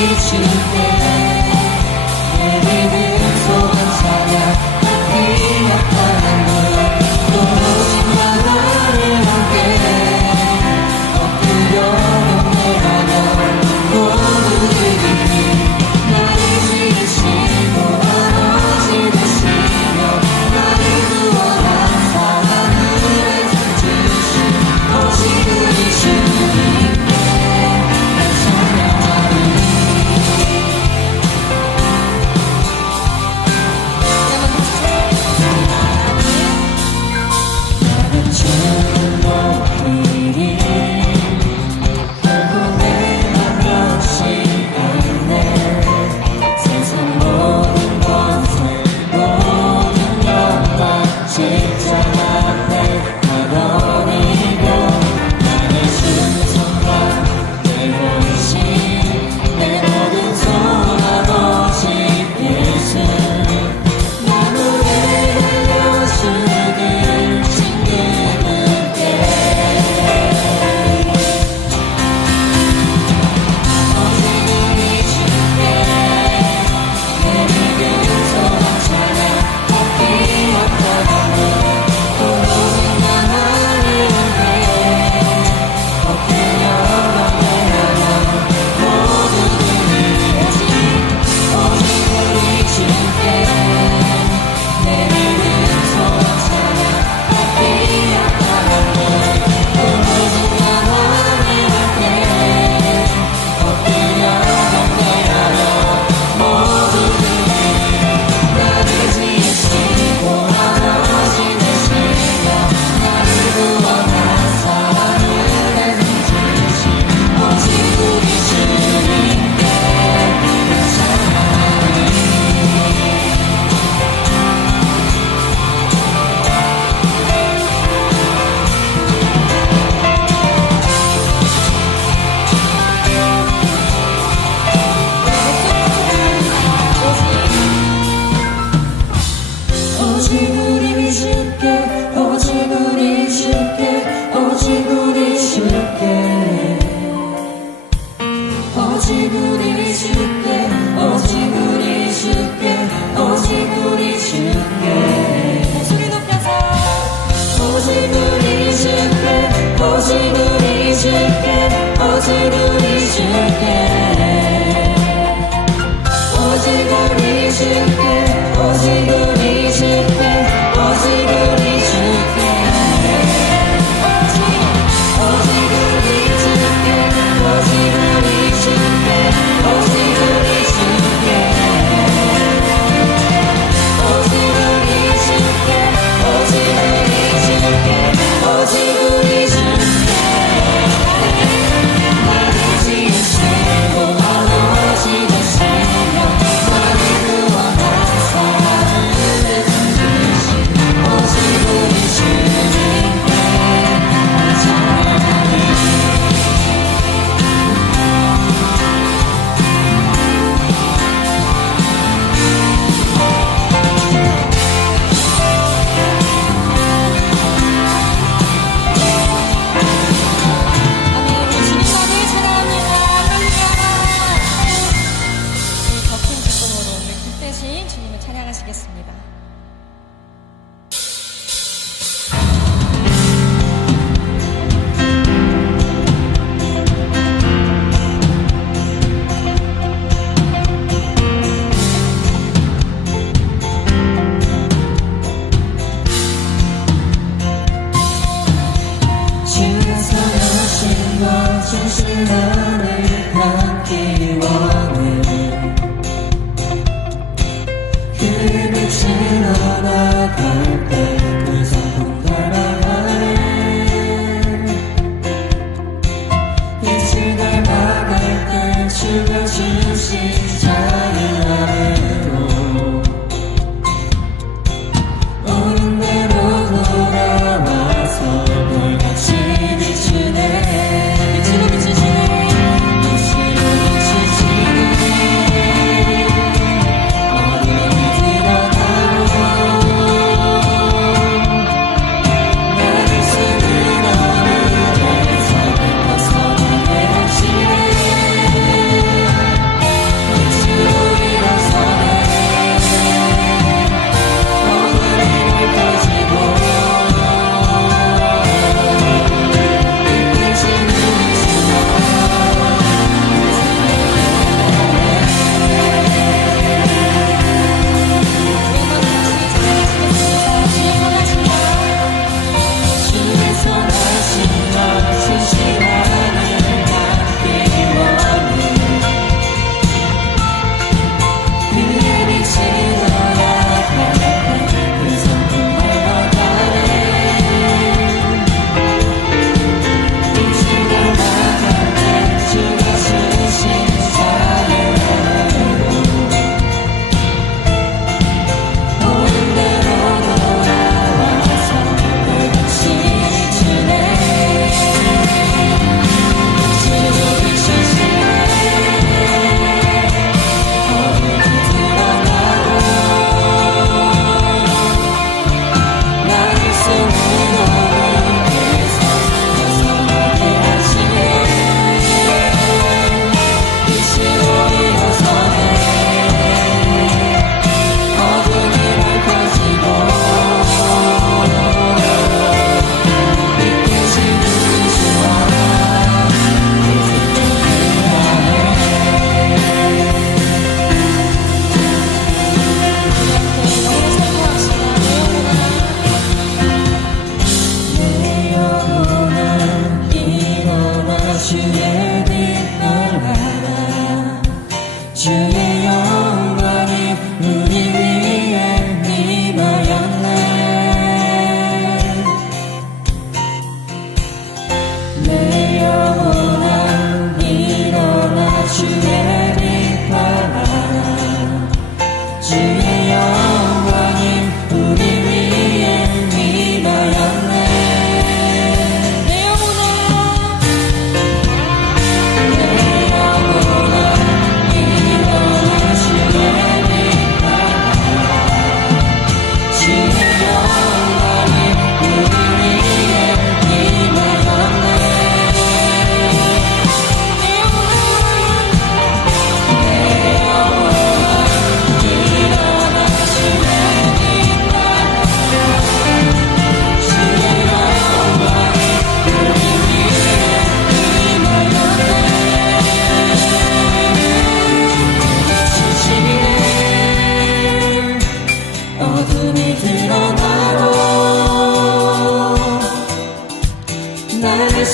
비추네. 비추고 비추시네.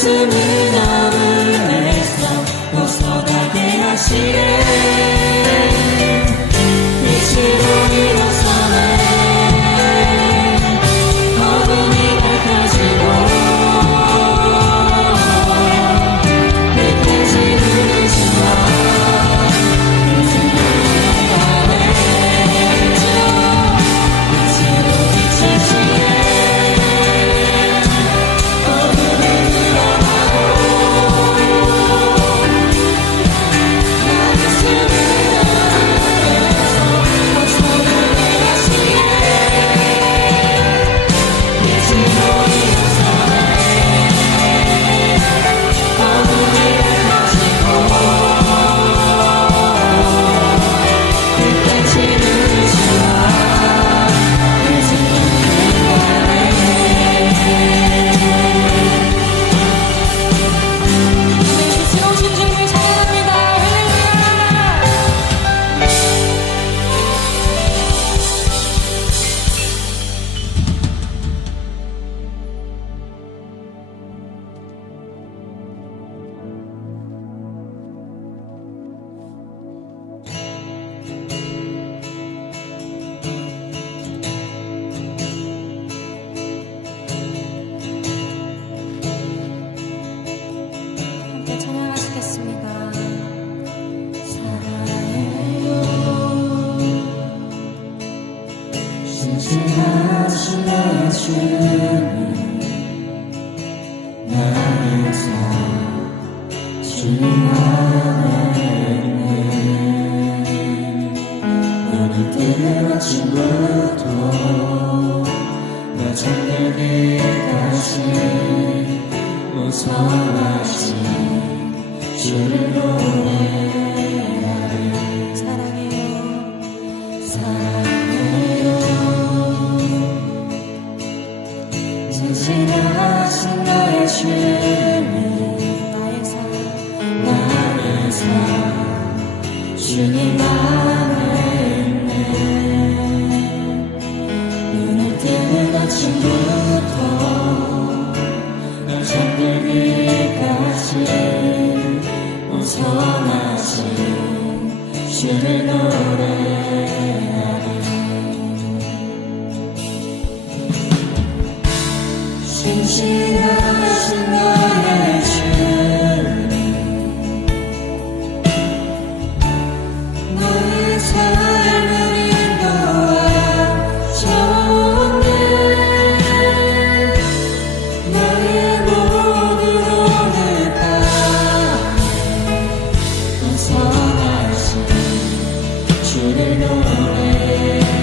가슴을 너무 애써 벗어나게 하시네. 빛으로 일어서네. 어둠이 밝아지고 빛까지 누르시와 빛으로 비추시네. 신실하신 나의 주님, 나를 사 주님 안에 눈을 뜨는 아침부터 나 잠들기까지 웃어나신 주를 노래하리. 신실하신 나의 주님, 나의 삶 주님 안에 있네. 눈을 뜨는 아침부터 날 잠들기까지 웃어나신 주를 노래하리. 신실하신 나의 주님, 너의 삶을 인도하셨네. 나의 모든 오늘 밤에 웃어나신 주를 노래하리.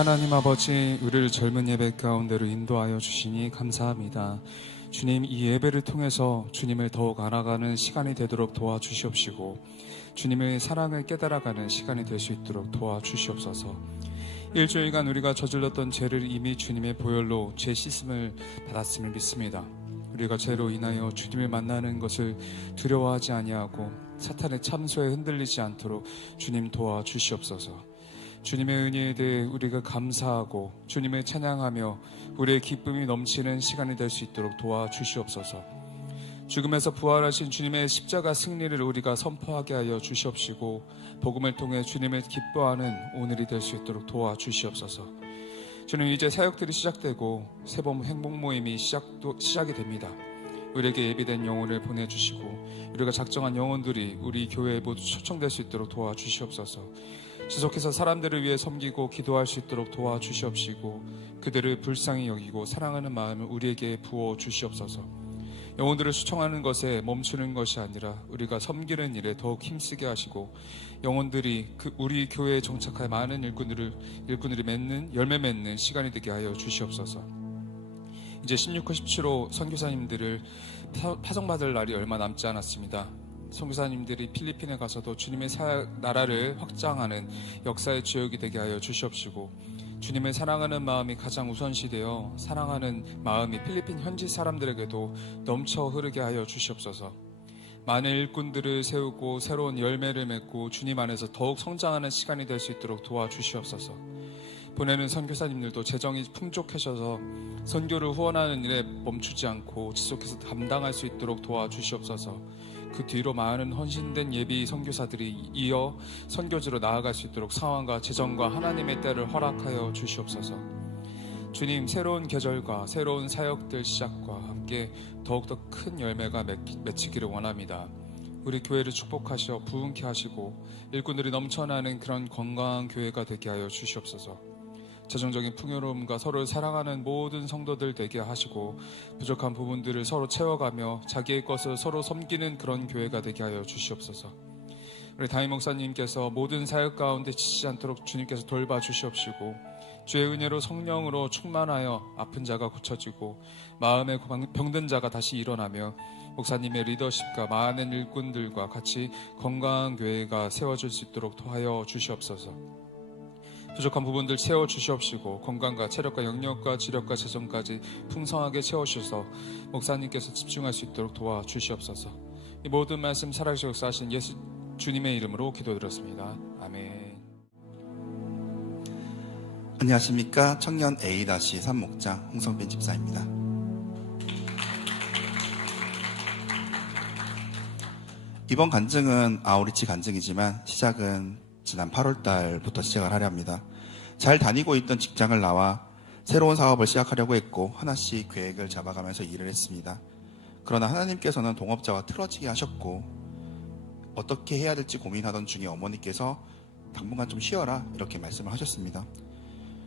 하나님 아버지, 우리를 젊은 예배 가운데로 인도하여 주시니 감사합니다. 주님, 이 예배를 통해서 주님을 더욱 알아가는 시간이 되도록 도와주시옵시고 주님의 사랑을 깨달아가는 시간이 될 수 있도록 도와주시옵소서. 일주일간 우리가 저질렀던 죄를 이미 주님의 보혈로 죄 씻음을 받았음을 믿습니다. 우리가 죄로 인하여 주님을 만나는 것을 두려워하지 아니하고 사탄의 참소에 흔들리지 않도록 주님 도와주시옵소서. 주님의 은혜에 대해 우리가 감사하고 주님을 찬양하며 우리의 기쁨이 넘치는 시간이 될 수 있도록 도와주시옵소서. 죽음에서 부활하신 주님의 십자가 승리를 우리가 선포하게 하여 주시옵시고 복음을 통해 주님을 기뻐하는 오늘이 될 수 있도록 도와주시옵소서. 주님, 이제 사역들이 시작되고 새봄 행복 모임이 시작이 됩니다. 우리에게 예비된 영혼을 보내주시고 우리가 작정한 영혼들이 우리 교회에 모두 초청될 수 있도록 도와주시옵소서. 지속해서 사람들을 위해 섬기고 기도할 수 있도록 도와주시옵시고 그들을 불쌍히 여기고 사랑하는 마음을 우리에게 부어주시옵소서. 영혼들을 수청하는 것에 멈추는 것이 아니라 우리가 섬기는 일에 더욱 힘쓰게 하시고 영혼들이 우리 교회에 정착할 많은 일꾼들이 맺는 열매 맺는 시간이 되게 하여 주시옵소서. 이제 16호 17호 선교사님들을 파송받을 날이 얼마 남지 않았습니다. 선교사님들이 필리핀에 가서도 주님의 나라를 확장하는 역사의 주역이 되게 하여 주시옵시고 주님을 사랑하는 마음이 가장 우선시되어 사랑하는 마음이 필리핀 현지 사람들에게도 넘쳐 흐르게 하여 주시옵소서. 많은 일꾼들을 세우고 새로운 열매를 맺고 주님 안에서 더욱 성장하는 시간이 될 수 있도록 도와주시옵소서. 보내는 선교사님들도 재정이 풍족하셔서 선교를 후원하는 일에 멈추지 않고 지속해서 감당할 수 있도록 도와주시옵소서. 그 뒤로 많은 헌신된 예비 선교사들이 이어 선교지로 나아갈 수 있도록 상황과 재정과 하나님의 때를 허락하여 주시옵소서. 주님, 새로운 계절과 새로운 사역들 시작과 함께 더욱더 큰 열매가 맺히기를 원합니다. 우리 교회를 축복하셔 부흥케 하시고 일꾼들이 넘쳐나는 그런 건강한 교회가 되게 하여 주시옵소서. 재정적인 풍요로움과 서로를 사랑하는 모든 성도들 되게 하시고 부족한 부분들을 서로 채워가며 자기의 것을 서로 섬기는 그런 교회가 되게 하여 주시옵소서. 우리 담임 목사님께서 모든 사역 가운데 지치지 않도록 주님께서 돌봐 주시옵시고 주의 은혜로 성령으로 충만하여 아픈 자가 고쳐지고 마음에 병든 자가 다시 일어나며 목사님의 리더십과 많은 일꾼들과 같이 건강한 교회가 세워질 수 있도록 도와여 주시옵소서. 부족한 부분들 채워주시옵시고 건강과 체력과 영역과 지력과 재정까지 풍성하게 채워주셔서 목사님께서 집중할 수 있도록 도와주시옵소서. 이 모든 말씀 살아계시 역사하신 예수 주님의 이름으로 기도드렸습니다. 아멘. 안녕하십니까. 청년 A-3 목장 홍성빈 집사입니다. 이번 간증은 아우리치 간증이지만 시작은 지난 8월 달부터 시작을 하려 합니다. 잘 다니고 있던 직장을 나와 새로운 사업을 시작하려고 했고 하나씩 계획을 잡아가면서 일을 했습니다. 그러나 하나님께서는 동업자와 틀어지게 하셨고 어떻게 해야 될지 고민하던 중에 어머니께서 당분간 좀 쉬어라 이렇게 말씀을 하셨습니다.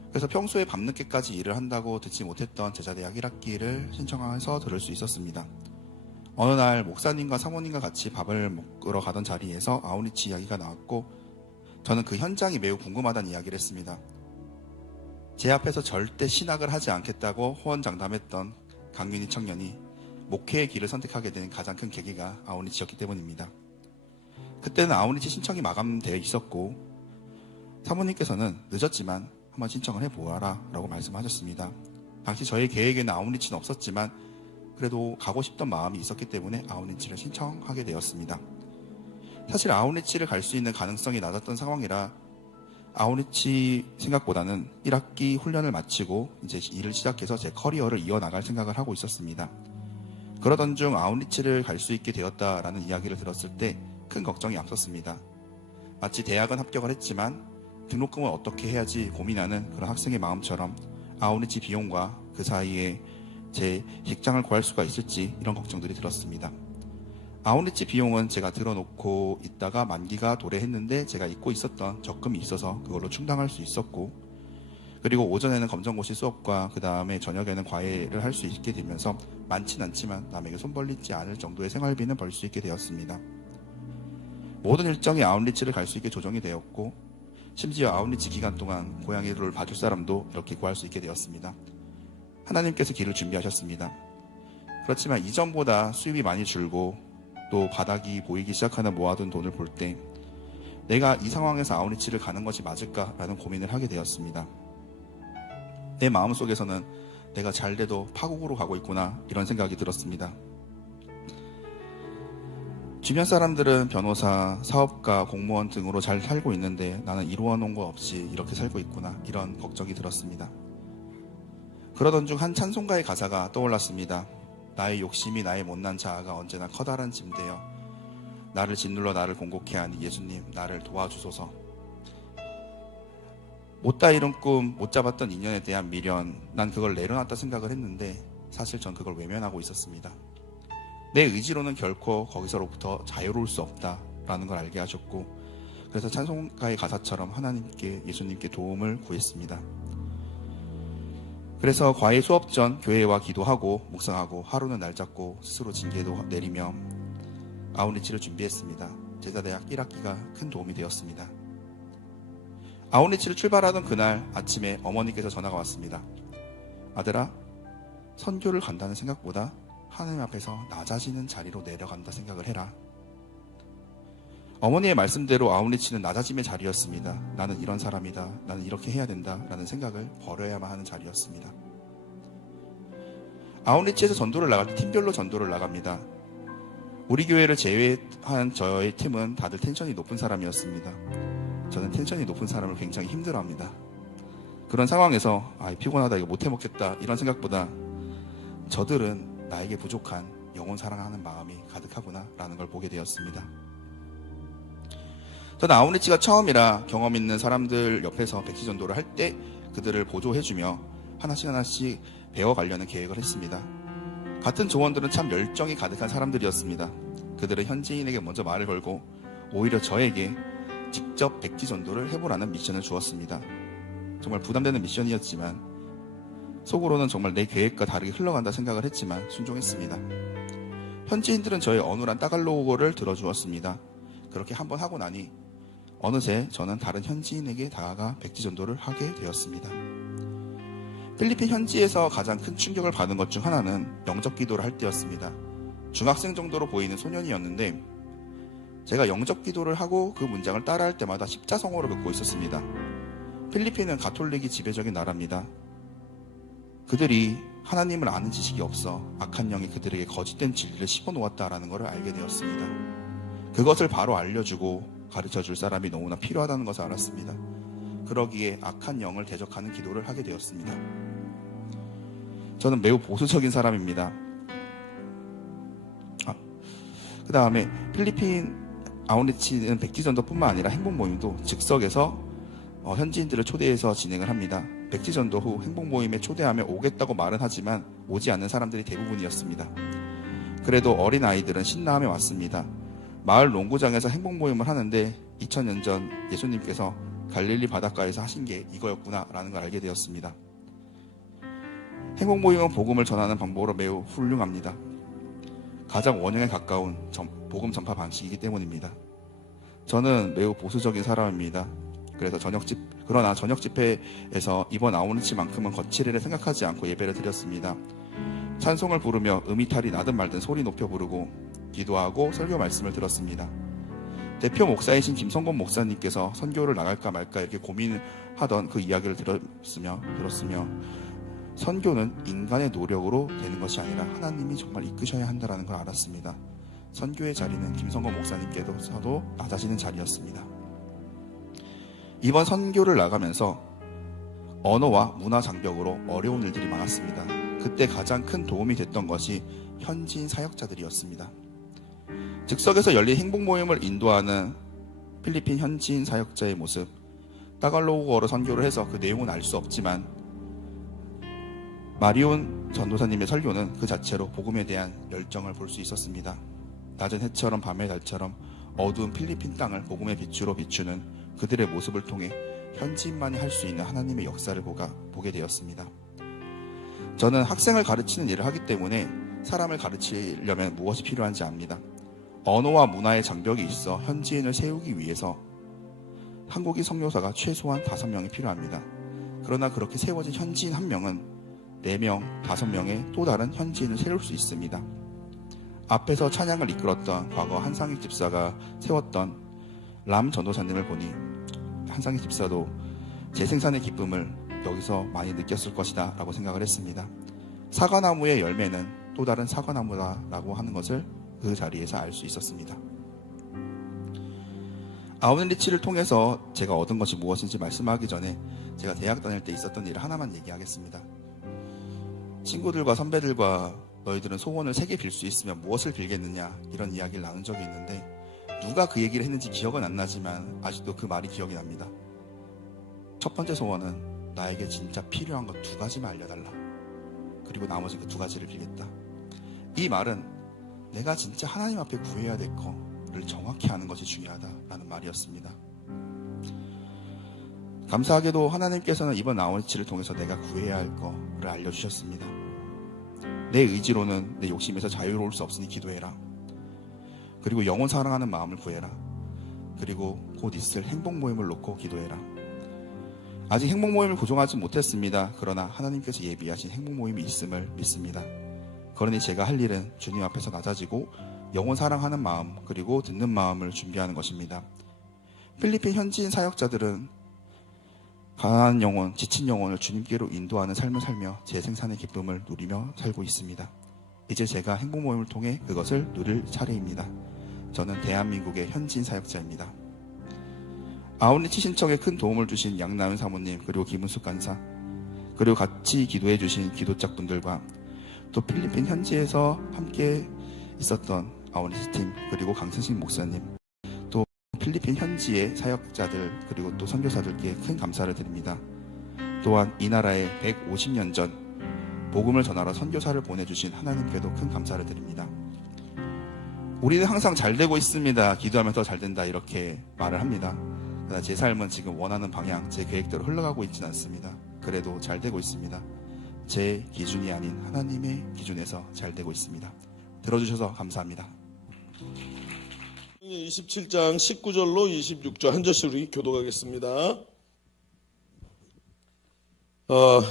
그래서 평소에 밤늦게까지 일을 한다고 듣지 못했던 제자대학 1학기를 신청해서 들을 수 있었습니다. 어느 날 목사님과 사모님과 같이 밥을 먹으러 가던 자리에서 아우리치 이야기가 나왔고 저는 그 현장이 매우 궁금하다는 이야기를 했습니다. 제 앞에서 절대 신학을 하지 않겠다고 호언장담했던 강윤희 청년이 목회의 길을 선택하게 된 가장 큰 계기가 아우리치였기 때문입니다. 그때는 아우리치 신청이 마감되어 있었고 사모님께서는 늦었지만 한번 신청을 해보아라 라고 말씀하셨습니다. 당시 저의 계획에는 아우리치는 없었지만 그래도 가고 싶던 마음이 있었기 때문에 아우리치를 신청하게 되었습니다. 사실 아우리치를 갈 수 있는 가능성이 낮았던 상황이라 아우리치 생각보다는 1학기 훈련을 마치고 이제 일을 시작해서 제 커리어를 이어나갈 생각을 하고 있었습니다. 그러던 중 아우리치를 갈 수 있게 되었다라는 이야기를 들었을 때 큰 걱정이 앞섰습니다. 마치 대학은 합격을 했지만 등록금을 어떻게 해야지 고민하는 그런 학생의 마음처럼 아우리치 비용과 그 사이에 제 직장을 구할 수가 있을지 이런 걱정들이 들었습니다. 아우리치 비용은 제가 들어놓고 있다가 만기가 도래했는데 제가 잊고 있었던 적금이 있어서 그걸로 충당할 수 있었고 그리고 오전에는 검정고시 수업과 그 다음에 저녁에는 과외를 할 수 있게 되면서 많진 않지만 남에게 손 벌리지 않을 정도의 생활비는 벌 수 있게 되었습니다. 모든 일정이 아우리치를 갈 수 있게 조정이 되었고 심지어 아웃리치 기간 동안 고양이를 봐줄 사람도 이렇게 구할 수 있게 되었습니다. 하나님께서 길을 준비하셨습니다. 그렇지만 이전보다 수입이 많이 줄고 또 바닥이 보이기 시작하는 모아둔 돈을 볼 때 내가 이 상황에서 아웃리치를 가는 것이 맞을까라는 고민을 하게 되었습니다. 내 마음속에서는 내가 잘 돼도 파국으로 가고 있구나 이런 생각이 들었습니다. 주변 사람들은 변호사, 사업가, 공무원 등으로 잘 살고 있는데 나는 이루어 놓은 거 없이 이렇게 살고 있구나 이런 걱정이 들었습니다. 그러던 중 한 찬송가의 가사가 떠올랐습니다. 나의 욕심이 나의 못난 자아가 언제나 커다란 짐되어 나를 짓눌러 나를 공곡해 하니 예수님 나를 도와주소서. 못다 이룬 꿈, 못 잡았던 인연에 대한 미련, 난 그걸 내려놨다 생각을 했는데 사실 전 그걸 외면하고 있었습니다. 내 의지로는 결코 거기서로부터 자유로울 수 없다라는 걸 알게 하셨고 그래서 찬송가의 가사처럼 하나님께 예수님께 도움을 구했습니다. 그래서 과외 수업 전 교회와 기도하고 묵상하고 하루는 날 잡고 스스로 징계도 내리며 아웃리치를 준비했습니다. 제자대학 1학기가 큰 도움이 되었습니다. 아웃리치를 출발하던 그날 아침에 어머니께서 전화가 왔습니다. 아들아, 선교를 간다는 생각보다 하나님 앞에서 낮아지는 자리로 내려간다 생각을 해라. 어머니의 말씀대로 아웃리치는 낮아짐의 자리였습니다. 나는 이런 사람이다. 나는 이렇게 해야 된다. 라는 생각을 버려야만 하는 자리였습니다. 아웃리치에서 전도를 나갈 때 팀별로 전도를 나갑니다. 우리 교회를 제외한 저의 팀은 다들 텐션이 높은 사람이었습니다. 저는 텐션이 높은 사람을 굉장히 힘들어합니다. 그런 상황에서 피곤하다 이거 못해 먹겠다 이런 생각보다 저들은 나에게 부족한 영혼 사랑하는 마음이 가득하구나 라는 걸 보게 되었습니다. 저는 아웃리치가 처음이라 경험 있는 사람들 옆에서 백지 전도를 할 때 그들을 보조해주며 하나씩 배워가려는 계획을 했습니다. 같은 조원들은 참 열정이 가득한 사람들이었습니다. 그들은 현지인에게 먼저 말을 걸고 오히려 저에게 직접 백지 전도를 해보라는 미션을 주었습니다. 정말 부담되는 미션이었지만 속으로는 정말 내 계획과 다르게 흘러간다 생각을 했지만 순종했습니다. 현지인들은 저의 어눌한 따갈로그를 들어주었습니다. 그렇게 한번 하고 나니 어느새 저는 다른 현지인에게 다가가 백지 전도를 하게 되었습니다. 필리핀 현지에서 가장 큰 충격을 받은 것 중 하나는 영접 기도를 할 때였습니다. 중학생 정도로 보이는 소년이었는데 제가 영접 기도를 하고 그 문장을 따라할 때마다 십자성어로 듣고 있었습니다. 필리핀은 가톨릭이 지배적인 나라입니다. 그들이 하나님을 아는 지식이 없어 악한 영이 그들에게 거짓된 진리를 씹어놓았다라는 것을 알게 되었습니다. 그것을 바로 알려주고 가르쳐줄 사람이 너무나 필요하다는 것을 알았습니다. 그러기에 악한 영을 대적하는 기도를 하게 되었습니다. 저는 매우 보수적인 사람입니다. 그 다음에 필리핀 아웃리치는 백지전도뿐만 아니라 행복모임도 즉석에서 현지인들을 초대해서 진행을 합니다. 백지전도 후 행복모임에 초대하며 오겠다고 말은 하지만 오지 않는 사람들이 대부분이었습니다. 그래도 어린아이들은 신나하며 왔습니다. 마을 농구장에서 행복모임을 하는데 2000년 전 예수님께서 갈릴리 바닷가에서 하신 게 이거였구나 라는 걸 알게 되었습니다. 행복모임은 복음을 전하는 방법으로 매우 훌륭합니다. 가장 원형에 가까운 복음 전파 방식이기 때문입니다. 저는 매우 보수적인 사람입니다. 그러나 저녁 집회에서 이번 아웃리치만큼은 거칠애를 생각하지 않고 예배를 드렸습니다. 찬송을 부르며 음이탈이 나든 말든 소리 높여 부르고 기도하고 설교 말씀을 들었습니다. 대표 목사이신 김성곤 목사님께서 선교를 나갈까 말까 이렇게 고민하던 그 이야기를 들었으며 선교는 인간의 노력으로 되는 것이 아니라 하나님이 정말 이끄셔야 한다는 걸 알았습니다. 선교의 자리는 김성곤 목사님께서도 낮아지는 자리였습니다. 이번 선교를 나가면서 언어와 문화 장벽으로 어려운 일들이 많았습니다. 그때 가장 큰 도움이 됐던 것이 현지인 사역자들이었습니다. 즉석에서 열린 행복모임을 인도하는 필리핀 현지인 사역자의 모습, 따갈로그어로 선교를 해서 그 내용은 알 수 없지만 마리온 전도사님의 설교는 그 자체로 복음에 대한 열정을 볼 수 있었습니다. 낮은 해처럼 밤의 달처럼 어두운 필리핀 땅을 복음의 빛으로 비추는 그들의 모습을 통해 현지인만이 할 수 있는 하나님의 역사를 보게 되었습니다. 저는 학생을 가르치는 일을 하기 때문에 사람을 가르치려면 무엇이 필요한지 압니다. 언어와 문화의 장벽이 있어 현지인을 세우기 위해서 한국인 선교사가 최소한 5명이 필요합니다. 그러나 그렇게 세워진 현지인 1명은 4명, 5명의 또 다른 현지인을 세울 수 있습니다. 앞에서 찬양을 이끌었던 과거 한상익 집사가 세웠던 람 전도사님을 보니 한상익 집사도 재생산의 기쁨을 여기서 많이 느꼈을 것이다 라고 생각을 했습니다. 사과나무의 열매는 또 다른 사과나무다라고 하는 것을 그 자리에서 알 수 있었습니다. 아웃리치를 통해서 제가 얻은 것이 무엇인지 말씀하기 전에 제가 대학 다닐 때 있었던 일을 하나만 얘기하겠습니다. 친구들과 선배들과 너희들은 소원을 3개 빌 수 있으면 무엇을 빌겠느냐 이런 이야기를 나눈 적이 있는데 누가 그 얘기를 했는지 기억은 안 나지만 아직도 그 말이 기억이 납니다. 첫 번째 소원은 나에게 진짜 필요한 것 2가지만 알려달라. 그리고 나머지 그 2가지를 빌겠다. 이 말은 내가 진짜 하나님 앞에 구해야 될 거를 정확히 아는 것이 중요하다라는 말이었습니다. 감사하게도 하나님께서는 이번 아웃리치를 통해서 내가 구해야 할 거를 알려주셨습니다. 내 의지로는 내 욕심에서 자유로울 수 없으니 기도해라. 그리고 영혼 사랑하는 마음을 구해라. 그리고 곧 있을 행복 모임을 놓고 기도해라. 아직 행복 모임을 고정하지 못했습니다. 그러나 하나님께서 예비하신 행복 모임이 있음을 믿습니다. 그러니 제가 할 일은 주님 앞에서 낮아지고 영혼 사랑하는 마음 그리고 듣는 마음을 준비하는 것입니다. 필리핀 현지인 사역자들은 가난한 영혼, 지친 영혼을 주님께로 인도하는 삶을 살며 재생산의 기쁨을 누리며 살고 있습니다. 이제 제가 행복 모임을 통해 그것을 누릴 차례입니다. 저는 대한민국의 현지인 사역자입니다. 아웃리치 신청에 큰 도움을 주신 양나은 사모님 그리고 김은숙 간사 그리고 같이 기도해 주신 기도짝분들과 또 필리핀 현지에서 함께 있었던 아웃리치 팀 그리고 강승식 목사님 또 필리핀 현지의 사역자들 그리고 또 선교사들께 큰 감사를 드립니다. 또한 이 나라에 150년 전 복음을 전하러 선교사를 보내주신 하나님께도 큰 감사를 드립니다. 우리는 항상 잘 되고 있습니다. 기도하면서 잘 된다 이렇게 말을 합니다. 그러나 제 삶은 지금 원하는 방향, 제 계획대로 흘러가고 있지는 않습니다. 그래도 잘 되고 있습니다. 제 기준이 아닌 하나님의 기준에서 잘 되고 있습니다. 들어주셔서 감사합니다. 27장 19절로 26절 한 절씩 우리 교독하겠습니다.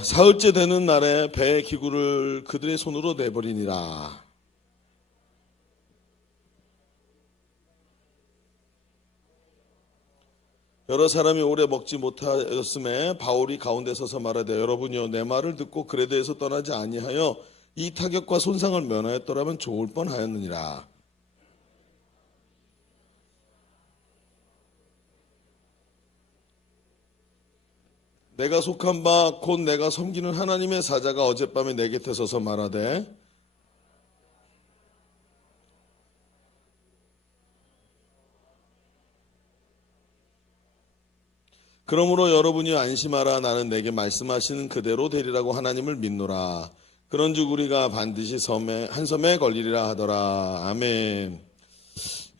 사흘째 되는 날에 배의 기구를 그들의 손으로 내버리니라. 여러 사람이 오래 먹지 못하였음에 바울이 가운데 서서 말하되 여러분이여 내 말을 듣고 그레드에서 떠나지 아니하여 이 타격과 손상을 면하였더라면 좋을 뻔하였느니라. 내가 속한 바 곧 내가 섬기는 하나님의 사자가 어젯밤에 내 곁에 서서 말하되 그러므로 여러분이 안심하라. 나는 내게 말씀하시는 그대로 되리라고 하나님을 믿노라. 그런즉 우리가 반드시 한 섬에 걸리리라 하더라. 아멘.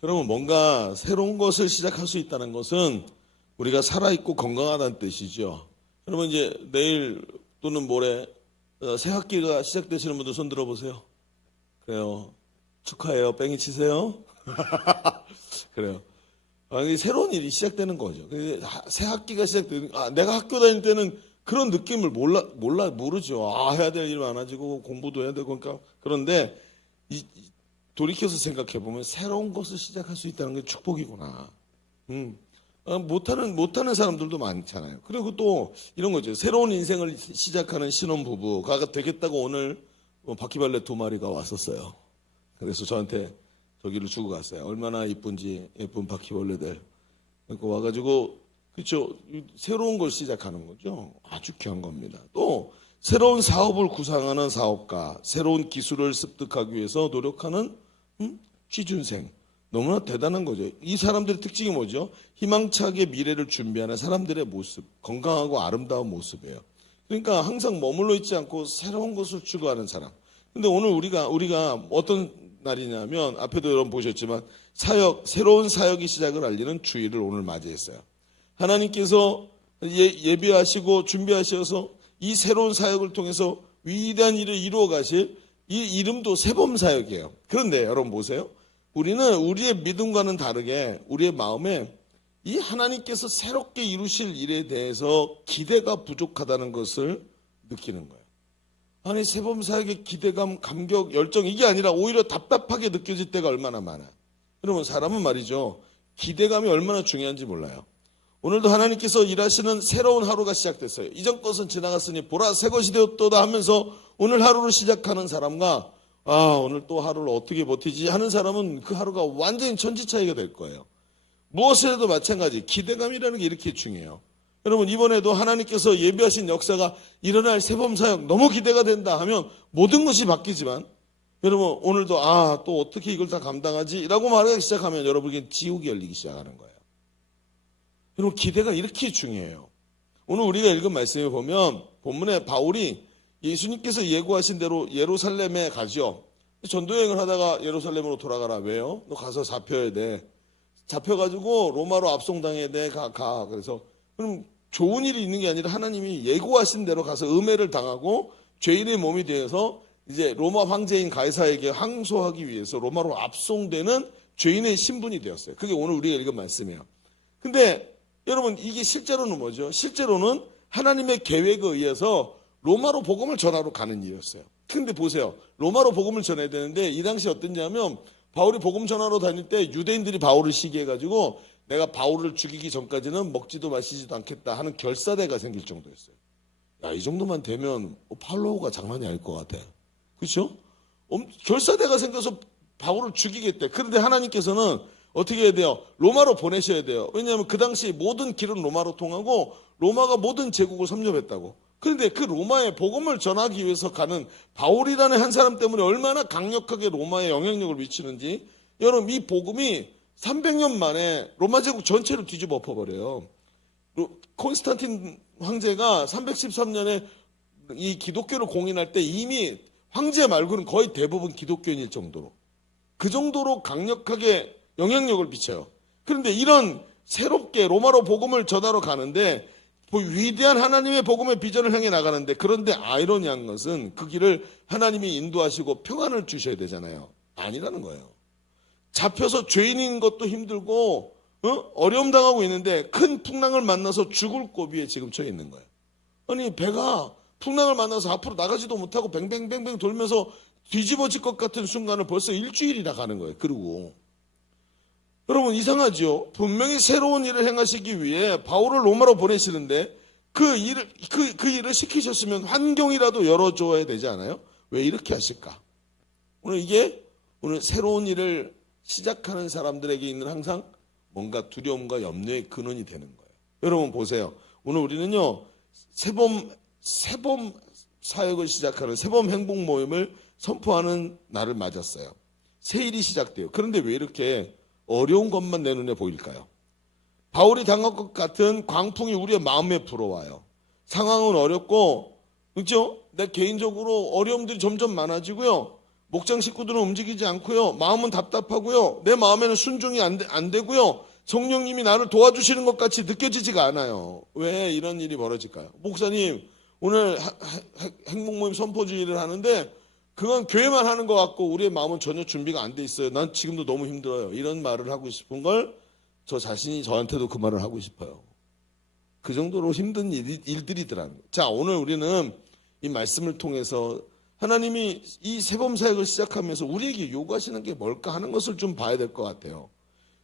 여러분, 뭔가 새로운 것을 시작할 수 있다는 것은 우리가 살아있고 건강하다는 뜻이죠. 여러분, 이제 내일 또는 모레 새 학기가 시작되시는 분들 손 들어보세요. 그래요. 축하해요. 뺑이 치세요. 그래요. 새로운 일이 시작되는 거죠. 새 학기가 시작되는, 내가 학교 다닐 때는 그런 느낌을 모르죠. 해야 될 일 많아지고 공부도 해야 되고, 그러니까. 그런데, 돌이켜서 생각해보면 새로운 것을 시작할 수 있다는 게 축복이구나. 못하는 사람들도 많잖아요. 그리고 또 이런 거죠. 새로운 인생을 시작하는 신혼부부가 되겠다고 오늘 바퀴벌레 2마리가 왔었어요. 그래서 저한테 저기를 주고 갔어요. 얼마나 이쁜지, 예쁜 바퀴벌레들. 그러니까 와가지고, 그렇죠. 새로운 걸 시작하는 거죠. 아주 귀한 겁니다. 또, 새로운 사업을 구상하는 사업가, 새로운 기술을 습득하기 위해서 노력하는, 취준생. 너무나 대단한 거죠. 이 사람들의 특징이 뭐죠? 희망차게 미래를 준비하는 사람들의 모습, 건강하고 아름다운 모습이에요. 그러니까 항상 머물러 있지 않고 새로운 것을 추구하는 사람. 근데 오늘 우리가 어떤 날이냐면 앞에도 여러분 보셨지만 새로운 사역의 시작을 알리는 주일을 오늘 맞이했어요. 하나님께서 예비하시고 준비하셔서 이 새로운 사역을 통해서 위대한 일을 이루어 가실 이 이름도 새봄사역이에요. 그런데 여러분 보세요. 우리는 우리의 믿음과는 다르게 우리의 마음에 이 하나님께서 새롭게 이루실 일에 대해서 기대가 부족하다는 것을 느끼는 거예요. 아니, 세범사역의 기대감, 감격, 열정 이게 아니라 오히려 답답하게 느껴질 때가 얼마나 많아요. 여러분, 사람은 말이죠, 기대감이 얼마나 중요한지 몰라요. 오늘도 하나님께서 일하시는 새로운 하루가 시작됐어요. 이전 것은 지나갔으니 보라 새 것이 되었도다 하면서 오늘 하루를 시작하는 사람과 오늘 또 하루를 어떻게 버티지 하는 사람은 그 하루가 완전히 천지차이가 될 거예요. 무엇에도 마찬가지 기대감이라는 게 이렇게 중요해요. 여러분, 이번에도 하나님께서 예비하신 역사가 일어날 세범사역 너무 기대가 된다 하면 모든 것이 바뀌지만, 여러분 오늘도 또 어떻게 이걸 다 감당하지? 라고 말하기 시작하면 여러분에게 지옥이 열리기 시작하는 거예요. 여러분, 기대가 이렇게 중요해요. 오늘 우리가 읽은 말씀에 보면 본문에 바울이 예수님께서 예고하신 대로 예루살렘에 가죠. 전도여행을 하다가 예루살렘으로 돌아가라. 왜요? 너 가서 잡혀야 돼. 잡혀가지고 로마로 압송당해야 돼. 가. 그래서 그럼 좋은 일이 있는 게 아니라 하나님이 예고하신 대로 가서 음해를 당하고 죄인의 몸이 되어서 이제 로마 황제인 가이사에게 항소하기 위해서 로마로 압송되는 죄인의 신분이 되었어요. 그게 오늘 우리가 읽은 말씀이에요. 근데 여러분, 이게 실제로는 뭐죠? 실제로는 하나님의 계획에 의해서 로마로 복음을 전하러 가는 일이었어요. 근데 보세요. 로마로 복음을 전해야 되는데 이 당시 어땠냐면 바울이 복음 전하러 다닐 때 유대인들이 바울을 시기해가지고 내가 바울을 죽이기 전까지는 먹지도 마시지도 않겠다 하는 결사대가 생길 정도였어요. 야, 이 정도만 되면 팔로우가 장난이 아닐 것 같아. 그렇죠? 결사대가 생겨서 바울을 죽이겠대. 그런데 하나님께서는 어떻게 해야 돼요? 로마로 보내셔야 돼요. 왜냐하면 그 당시 모든 길은 로마로 통하고 로마가 모든 제국을 섭렵했다고. 그런데 그 로마에 복음을 전하기 위해서 가는 바울이라는 한 사람 때문에 얼마나 강력하게 로마에 영향력을 미치는지, 여러분 이 복음이 300년 만에 로마 제국 전체를 뒤집어 엎어버려요. 콘스탄틴 황제가 313년에 이 기독교를 공인할 때 이미 황제 말고는 거의 대부분 기독교인일 정도로, 그 정도로 강력하게 영향력을 미쳐요. 그런데 이런 새롭게 로마로 복음을 전하러 가는데 위대한 하나님의 복음의 비전을 향해 나가는데, 그런데 아이러니한 것은 그 길을 하나님이 인도하시고 평안을 주셔야 되잖아요. 아니라는 거예요. 잡혀서 죄인인 것도 힘들고 어려움 당하고 있는데 큰 풍랑을 만나서 죽을 고비에 지금 처해 있는 거예요. 아니, 배가 풍랑을 만나서 앞으로 나가지도 못하고 뱅뱅뱅뱅 돌면서 뒤집어질 것 같은 순간을 벌써 일주일이나 가는 거예요. 그리고 여러분, 이상하죠? 분명히 새로운 일을 행하시기 위해 바울을 로마로 보내시는데 그 일을 시키셨으면 환경이라도 열어줘야 되지 않아요? 왜 이렇게 하실까? 오늘 새로운 일을 시작하는 사람들에게 있는 항상 뭔가 두려움과 염려의 근원이 되는 거예요. 여러분 보세요. 오늘 우리는요, 세범 사역을 시작하는 세범 행복 모임을 선포하는 날을 맞았어요. 새 일이 시작돼요. 그런데 왜 이렇게 어려운 것만 내 눈에 보일까요? 바울이 당한 것 같은 광풍이 우리의 마음에 불어와요. 상황은 어렵고, 그렇죠? 내 개인적으로 어려움들이 점점 많아지고요. 목장 식구들은 움직이지 않고요. 마음은 답답하고요. 내 마음에는 순종이 안 되고요. 성령님이 나를 도와주시는 것 같이 느껴지지가 않아요. 왜 이런 일이 벌어질까요? 목사님, 오늘 행복모임 선포주의를 하는데 그건 교회만 하는 것 같고 우리의 마음은 전혀 준비가 안 돼 있어요. 난 지금도 너무 힘들어요. 이런 말을 하고 싶은 걸 저 자신이 저한테도 그 말을 하고 싶어요. 그 정도로 힘든 일들이더라는 거예요. 자, 오늘 우리는 이 말씀을 통해서 하나님이 이 세범사역을 시작하면서 우리에게 요구하시는 게 뭘까 하는 것을 좀 봐야 될 것 같아요.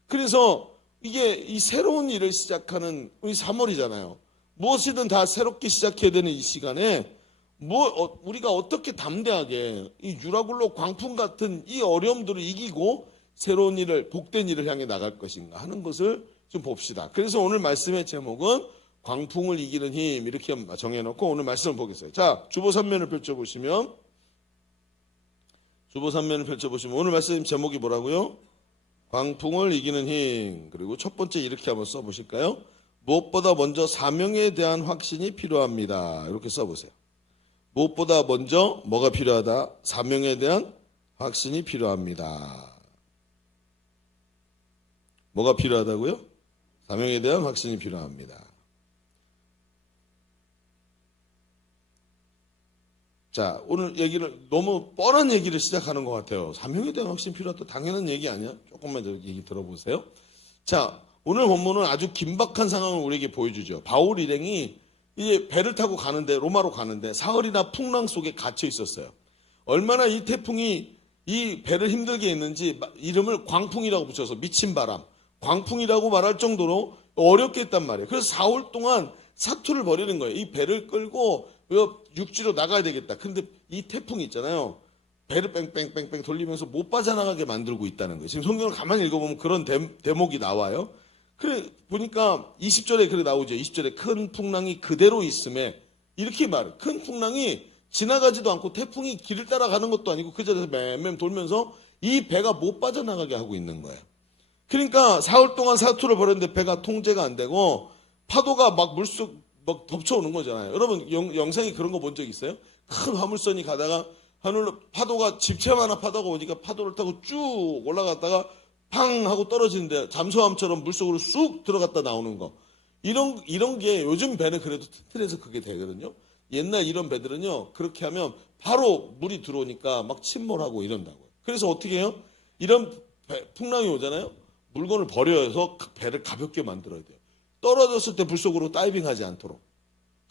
그래서 이게 이 새로운 일을 시작하는 우리 3월이잖아요. 무엇이든 다 새롭게 시작해야 되는 이 시간에 우리가 어떻게 담대하게 이 유라굴로 광풍 같은 이 어려움들을 이기고 새로운 일을, 복된 일을 향해 나갈 것인가 하는 것을 좀 봅시다. 그래서 오늘 말씀의 제목은 광풍을 이기는 힘, 이렇게 정해놓고 오늘 말씀을 보겠어요. 자, 주보 3면을 펼쳐보시면 오늘 말씀 제목이 뭐라고요? 광풍을 이기는 힘. 그리고 첫 번째 이렇게 한번 써보실까요? 무엇보다 먼저 사명에 대한 확신이 필요합니다. 이렇게 써보세요. 무엇보다 먼저 뭐가 필요하다? 사명에 대한 확신이 필요합니다. 뭐가 필요하다고요? 사명에 대한 확신이 필요합니다. 자, 오늘 얘기를 너무 뻔한 얘기를 시작하는 것 같아요. 사명에 대한 확신이 필요하다. 당연한 얘기 아니야? 조금만 더 얘기 들어보세요. 자, 오늘 본문은 아주 긴박한 상황을 우리에게 보여주죠. 바울 일행이 이제 배를 타고 가는데, 로마로 가는데 사흘이나 풍랑 속에 갇혀 있었어요. 얼마나 이 태풍이 이 배를 힘들게 했는지 이름을 광풍이라고 붙여서 미친 바람, 광풍이라고 말할 정도로 어렵게 했단 말이에요. 그래서 4월 동안 사투를 벌이는 거예요. 이 배를 끌고 육지로 나가야 되겠다. 근데 이 태풍이 있잖아요. 배를 뺑뺑뺑뺑 돌리면서 못 빠져나가게 만들고 있다는 거예요. 지금 성경을 가만히 읽어보면 그런 대목이 나와요. 그래 보니까 20절에 그렇게 나오죠. 20절에 큰 풍랑이 그대로 있음에 이렇게 말해요. 큰 풍랑이 지나가지도 않고 태풍이 길을 따라가는 것도 아니고 그 자리에서 맴맴 돌면서 이 배가 못 빠져나가게 하고 있는 거예요. 그러니까 사흘 동안 사투를 벌였는데 배가 통제가 안 되고 파도가 막 물속 막 덮쳐오는 거잖아요. 여러분 영상에 그런 거 본 적 있어요? 큰 화물선이 가다가 하늘로 파도가 집채만한 파도가 오니까 파도를 타고 쭉 올라갔다가 팡 하고 떨어지는데 잠수함처럼 물속으로 쑥 들어갔다 나오는 거. 이런 게 요즘 배는 그래도 튼튼해서 그게 되거든요. 옛날 이런 배들은요, 그렇게 하면 바로 물이 들어오니까 막 침몰하고 이런다고요. 그래서 어떻게 해요? 이런 풍랑이 오잖아요? 물건을 버려서 배를 가볍게 만들어야 돼요. 떨어졌을 때 물속으로 다이빙하지 않도록.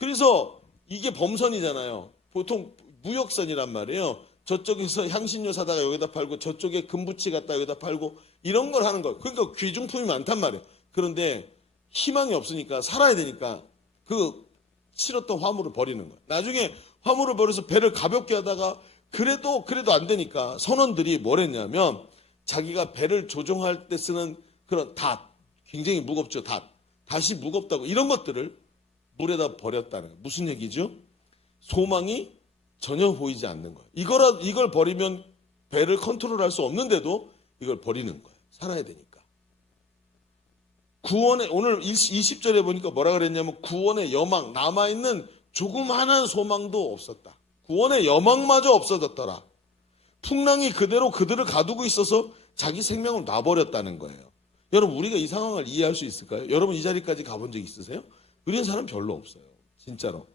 그래서 이게 범선이잖아요. 보통 무역선이란 말이에요. 저쪽에서 향신료 사다가 여기다 팔고 저쪽에 금부치 갖다 여기다 팔고 이런 걸 하는 거예요. 그러니까 귀중품이 많단 말이에요. 그런데 희망이 없으니까 살아야 되니까 그 실었던 화물을 버리는 거예요. 나중에 화물을 버려서 배를 가볍게 하다가 그래도 안 되니까 선원들이 뭘 했냐면 자기가 배를 조종할 때 쓰는 그런 닷, 굉장히 무겁죠. 닷이 무겁다고 이런 것들을 물에다 버렸다는 거예요. 무슨 얘기죠? 소망이 전혀 보이지 않는 거예요. 이걸 버리면 배를 컨트롤할 수 없는데도 이걸 버리는 거예요. 살아야 되니까. 구원의 오늘 20절에 보니까 뭐라 그랬냐면 구원의 여망, 남아있는 조그마한 소망도 없었다. 구원의 여망마저 없어졌더라. 풍랑이 그대로 그들을 가두고 있어서 자기 생명을 놔버렸다는 거예요. 여러분 우리가 이 상황을 이해할 수 있을까요? 여러분 이 자리까지 가본 적 있으세요? 이런 사람 별로 없어요. 진짜로.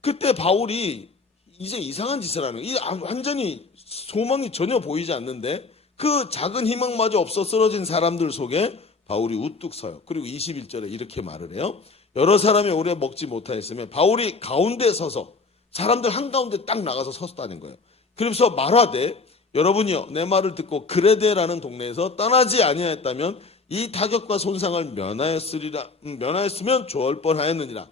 그때 바울이 이제 이상한 짓을 하는 거예요. 완전히 소망이 전혀 보이지 않는데 그 작은 희망마저 없어 쓰러진 사람들 속에 바울이 우뚝 서요. 그리고 21절에 이렇게 말을 해요. 여러 사람이 오래 먹지 못하였으면 바울이 가운데 서서 사람들 한가운데 딱 나가서 섰다는 거예요. 그러면서 말하되 여러분이요 내 말을 듣고 그레데라는 동네에서 떠나지 아니하였다면 이 타격과 손상을 면하였으면 좋을 뻔하였느니라.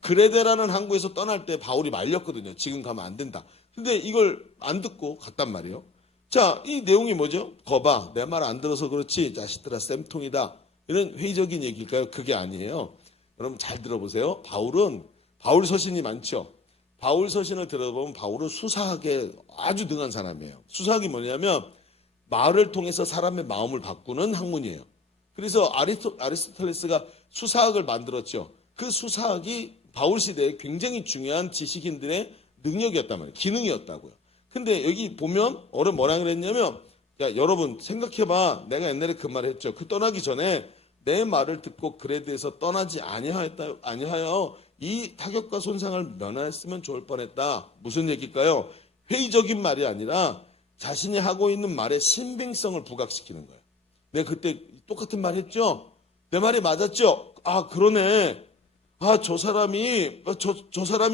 그레데라는 항구에서 떠날 때 바울이 말렸거든요. 지금 가면 안 된다. 근데 이걸 안 듣고 갔단 말이에요. 자, 이 내용이 뭐죠? 거봐, 내 말 안 들어서 그렇지, 자식들아 쌤통이다. 이런 회의적인 얘기일까요? 그게 아니에요. 여러분 잘 들어보세요. 바울 서신이 많죠. 바울 서신을 들어보면 바울은 수사학에 아주 능한 사람이에요. 수사학이 뭐냐면 말을 통해서 사람의 마음을 바꾸는 학문이에요. 그래서 아리스토텔레스가 수사학을 만들었죠. 그 수사학이 바울 시대에 굉장히 중요한 지식인들의 능력이었단 말이에요. 기능이었다고요. 근데 여기 보면 뭐라 그랬냐면 야 여러분 생각해봐. 내가 옛날에 그 말 했죠. 그 떠나기 전에 내 말을 듣고 그레드에서 떠나지 아니하여 이 타격과 손상을 면하였으면 좋을 뻔했다. 무슨 얘기일까요? 회의적인 말이 아니라 자신이 하고 있는 말의 신빙성을 부각시키는 거예요. 내가 그때 똑같은 말 했죠? 내 말이 맞았죠? 아 그러네. 아 저 사람이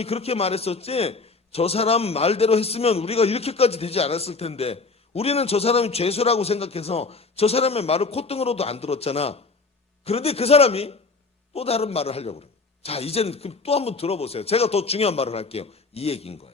그렇게 말했었지. 저 사람 말대로 했으면 우리가 이렇게까지 되지 않았을 텐데 우리는 저 사람이 죄수라고 생각해서 저 사람의 말을 콧등으로도 안 들었잖아. 그런데 그 사람이 또 다른 말을 하려고 그래요. 자 이제는 또 한번 들어보세요. 제가 더 중요한 말을 할게요. 이 얘기인 거예요.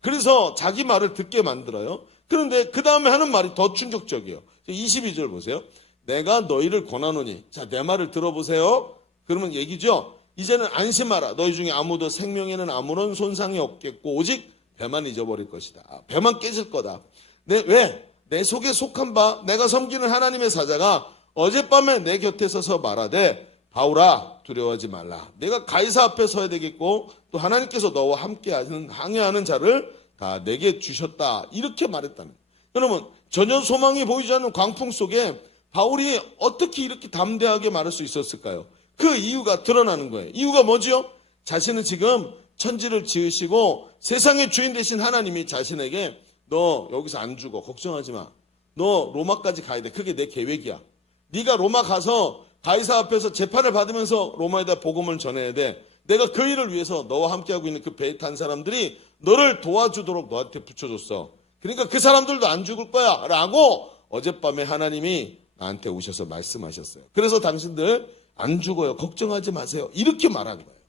그래서 자기 말을 듣게 만들어요. 그런데 그 다음에 하는 말이 더 충격적이에요. 22절 보세요. 내가 너희를 권하노니 자 내 말을 들어보세요. 그러면 얘기죠. 이제는 안심하라. 너희 중에 아무도 생명에는 아무런 손상이 없겠고 오직 배만 잊어버릴 것이다. 배만 깨질 거다. 왜? 내 속에 속한 바 내가 섬기는 하나님의 사자가 어젯밤에 내 곁에 서서 말하되 바울아 두려워하지 말라. 내가 가이사 앞에 서야 되겠고 또 하나님께서 너와 함께 항해하는 자를 다 내게 주셨다. 이렇게 말했다는 거예요. 여러분 전혀 소망이 보이지 않는 광풍 속에 바울이 어떻게 이렇게 담대하게 말할 수 있었을까요? 그 이유가 드러나는 거예요. 이유가 뭐지요? 자신은 지금 천지를 지으시고 세상의 주인 되신 하나님이 자신에게 너 여기서 안 죽어. 걱정하지 마. 너 로마까지 가야 돼. 그게 내 계획이야. 네가 로마 가서 가이사 앞에서 재판을 받으면서 로마에다 복음을 전해야 돼. 내가 그 일을 위해서 너와 함께하고 있는 그 배에 탄 사람들이 너를 도와주도록 너한테 붙여줬어. 그러니까 그 사람들도 안 죽을 거야 라고 어젯밤에 하나님이 나한테 오셔서 말씀하셨어요. 그래서 당신들 안 죽어요. 걱정하지 마세요. 이렇게 말한 거예요.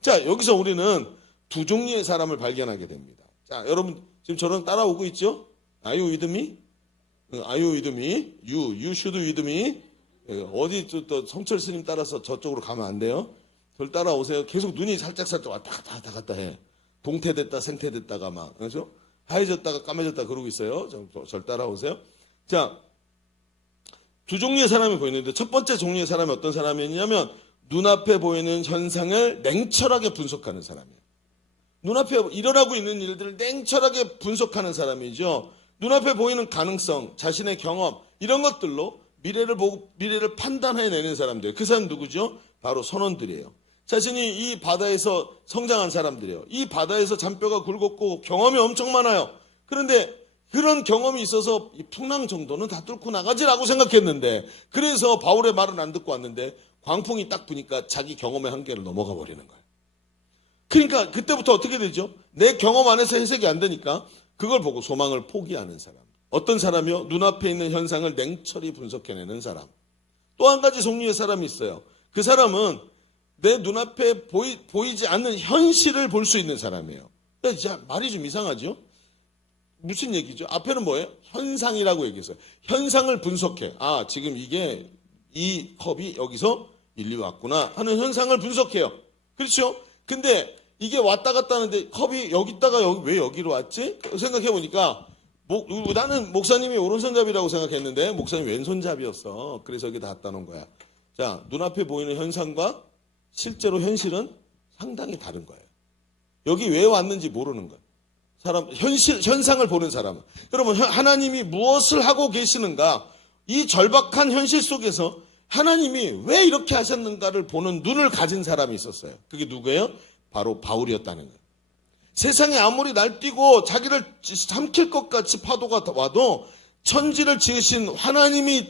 자, 여기서 우리는 두 종류의 사람을 발견하게 됩니다. 자, 여러분 지금 저랑 따라오고 있죠? Are you with me? Are you with me? You should with me? 어디 또 성철 스님 따라서 저쪽으로 가면 안 돼요. 절 따라오세요. 계속 눈이 살짝 왔다 갔다 해. 동태됐다 생태됐다가 막 그렇죠? 하얘졌다가 까매졌다 그러고 있어요. 절 따라오세요. 자, 두 종류의 사람이 보이는데 첫 번째 종류의 사람이 어떤 사람이냐면 눈앞에 보이는 현상을 냉철하게 분석하는 사람이에요. 눈앞에 일어나고 있는 일들을 냉철하게 분석하는 사람이죠. 눈앞에 보이는 가능성, 자신의 경험 이런 것들로 미래를 보고 미래를 판단해내는 사람들. 그 사람 누구죠? 바로 선원들이에요. 자신이 이 바다에서 성장한 사람들이에요. 이 바다에서 잔뼈가 굵었고 경험이 엄청 많아요. 그런데 그런 경험이 있어서 이 풍랑 정도는 다 뚫고 나가지라고 생각했는데 그래서 바울의 말은 안 듣고 왔는데 광풍이 딱 부니까 자기 경험의 한계를 넘어가 버리는 거예요. 그러니까 그때부터 어떻게 되죠? 내 경험 안에서 해석이 안 되니까 그걸 보고 소망을 포기하는 사람. 어떤 사람이요? 눈앞에 있는 현상을 냉철히 분석해내는 사람. 또 한 가지 종류의 사람이 있어요. 그 사람은 내 눈앞에 보이지 않는 현실을 볼 수 있는 사람이에요. 진짜 말이 좀 이상하죠? 무슨 얘기죠? 앞에는 뭐예요? 현상이라고 얘기했어요. 현상을 분석해. 아, 지금 이게 이 컵이 여기서 일리 왔구나 하는 현상을 분석해요. 그렇죠? 근데 이게 왔다 갔다 하는데 컵이 여기 있다가 왜 여기로 왔지? 생각해 보니까 나는 목사님이 오른손잡이라고 생각했는데 목사님 왼손잡이였어. 그래서 여기 다 갖다 놓은 거야. 자, 눈앞에 보이는 현상과 실제로 현실은 상당히 다른 거예요. 여기 왜 왔는지 모르는 거예요. 현상을 보는 사람은. 여러분, 하나님이 무엇을 하고 계시는가? 이 절박한 현실 속에서 하나님이 왜 이렇게 하셨는가를 보는 눈을 가진 사람이 있었어요. 그게 누구예요? 바로 바울이었다는 거예요. 세상에 아무리 날뛰고 자기를 삼킬 것 같이 파도가 와도 천지를 지으신 하나님이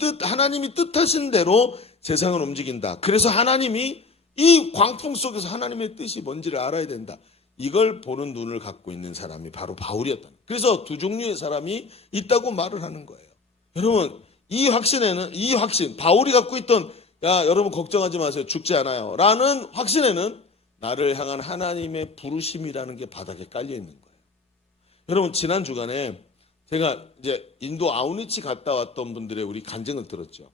뜻하신 대로 세상을 움직인다. 그래서 하나님이 이 광풍 속에서 하나님의 뜻이 뭔지를 알아야 된다. 이걸 보는 눈을 갖고 있는 사람이 바로 바울이었다. 그래서 두 종류의 사람이 있다고 말을 하는 거예요. 여러분, 이 확신, 바울이 갖고 있던 야, 여러분 걱정하지 마세요. 죽지 않아요. 라는 확신에는 나를 향한 하나님의 부르심이라는 게 바닥에 깔려 있는 거예요. 여러분, 지난 주간에 제가 이제 인도 아우니치 갔다 왔던 분들의 우리 간증을 들었죠.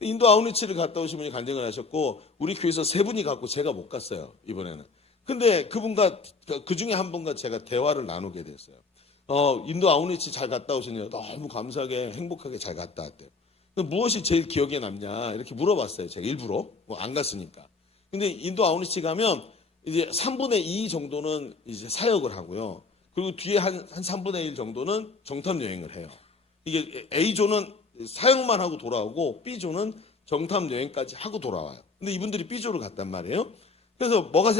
인도 아우니치를 갔다 오신 분이 간증을 하셨고 우리 교회에서 세 분이 갔고 제가 못 갔어요. 이번에는. 근데 그분과 그 중에 한 분과 제가 대화를 나누게 됐어요. 인도 아우니치 잘 갔다 오시네요. 너무 감사하게 행복하게 잘 갔다 왔대요. 무엇이 제일 기억에 남냐 이렇게 물어봤어요. 제가 일부러 안 갔으니까. 근데 인도 아우니치 가면 이제 3분의 2 정도는 이제 사역을 하고요. 그리고 뒤에 한 3분의 1 정도는 정탐 여행을 해요. 이게 A조는 사역만 하고 돌아오고 B조는 정탐 여행까지 하고 돌아와요. 근데 이분들이 B조를 갔단 말이에요. 그래서 뭐가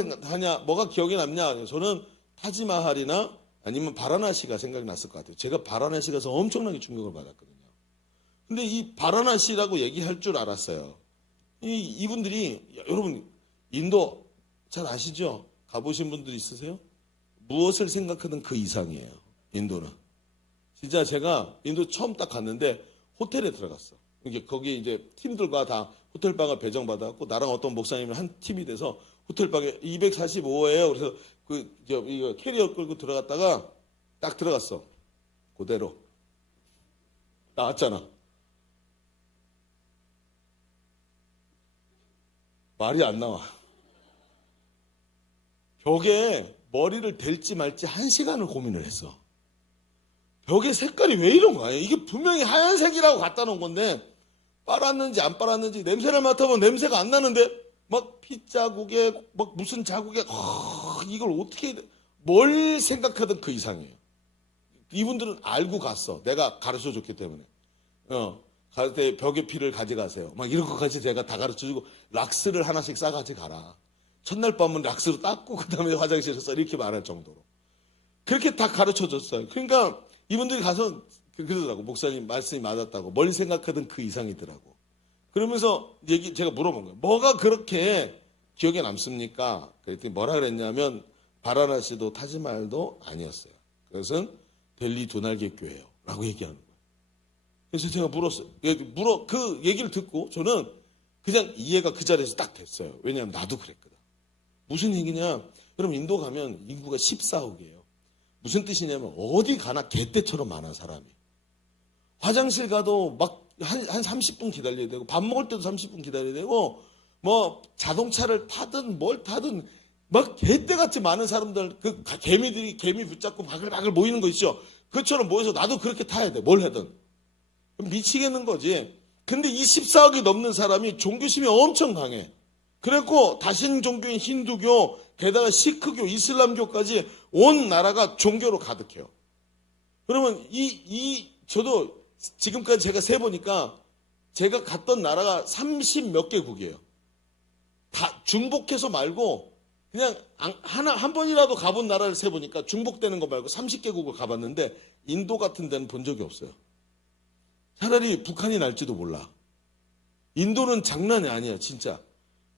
기억에 남냐? 저는 타지마할이나 아니면 바라나시가 생각이 났을 것 같아요. 제가 바라나시 가서 엄청나게 충격을 받았거든요. 근데 이 바라나시라고 얘기할 줄 알았어요. 이분들이 여러분 인도 잘 아시죠? 가보신 분들 있으세요? 무엇을 생각하든 그 이상이에요. 인도는. 진짜 제가 인도 처음 딱 갔는데 호텔에 들어갔어. 거기 이제 팀들과 다 호텔방을 배정받았고 나랑 어떤 목사님이 한 팀이 돼서 호텔방에 245호예요. 그래서 이거 캐리어 끌고 들어갔다가 딱 들어갔어. 그대로 나왔잖아. 말이 안 나와. 벽에 머리를 댈지 말지 1시간을 고민을 했어. 벽의 색깔이 왜 이런 거야? 이게 분명히 하얀색이라고 갖다 놓은 건데 빨았는지 안 빨았는지 냄새를 맡아보면 냄새가 안 나는데 막 핏자국에 막 무슨 자국에 이걸 어떻게 뭘 생각하든 그 이상이에요. 이분들은 알고 갔어. 내가 가르쳐 줬기 때문에. 갈 때 벽의 피를 가져가세요. 막 이런 것까지 제가 다 가르쳐 주고 락스를 하나씩 싸가지 가라. 첫날 밤은 락스로 닦고 그 다음에 화장실에서 이렇게 말할 정도로. 그렇게 다 가르쳐 줬어요. 그러니까 이분들이 가서 그러더라고. 목사님 말씀이 맞았다고. 뭘 생각하든 그 이상이더라고. 그러면서 제가 물어본 거예요. 뭐가 그렇게 기억에 남습니까? 그랬더니 뭐라 그랬냐면 바라나시도 타지마할도 아니었어요. 그것은 델리 두날개 교회예요. 라고 얘기하는 거예요. 그래서 제가 물었어요. 그 얘기를 듣고 저는 그냥 이해가 그 자리에서 딱 됐어요. 왜냐하면 나도 그랬거든. 무슨 얘기냐? 여러분 인도 가면 인구가 14억이에요. 무슨 뜻이냐면 어디 가나 개떼처럼 많아 사람이. 화장실 가도 막 한 30분 기다려야 되고 밥 먹을 때도 30분 기다려야 되고 뭐 자동차를 타든 뭘 타든 막 개떼같이 많은 사람들 그 개미들이 개미 붙잡고 바글바글 모이는 거 있죠. 그처럼 모여서 나도 그렇게 타야 돼. 뭘 하든. 미치겠는 거지. 근데 이 14억이 넘는 사람이 종교심이 엄청 강해. 그래갖고 다신 종교인 힌두교, 게다가 시크교, 이슬람교까지 온 나라가 종교로 가득해요. 그러면 저도 지금까지 제가 세보니까 제가 갔던 나라가 30 몇 개국이에요. 다 중복해서 말고 그냥 한 번이라도 가본 나라를 세보니까 중복되는 거 말고 30개국을 가봤는데 인도 같은 데는 본 적이 없어요. 차라리 북한이 날지도 몰라. 인도는 장난이 아니야, 진짜.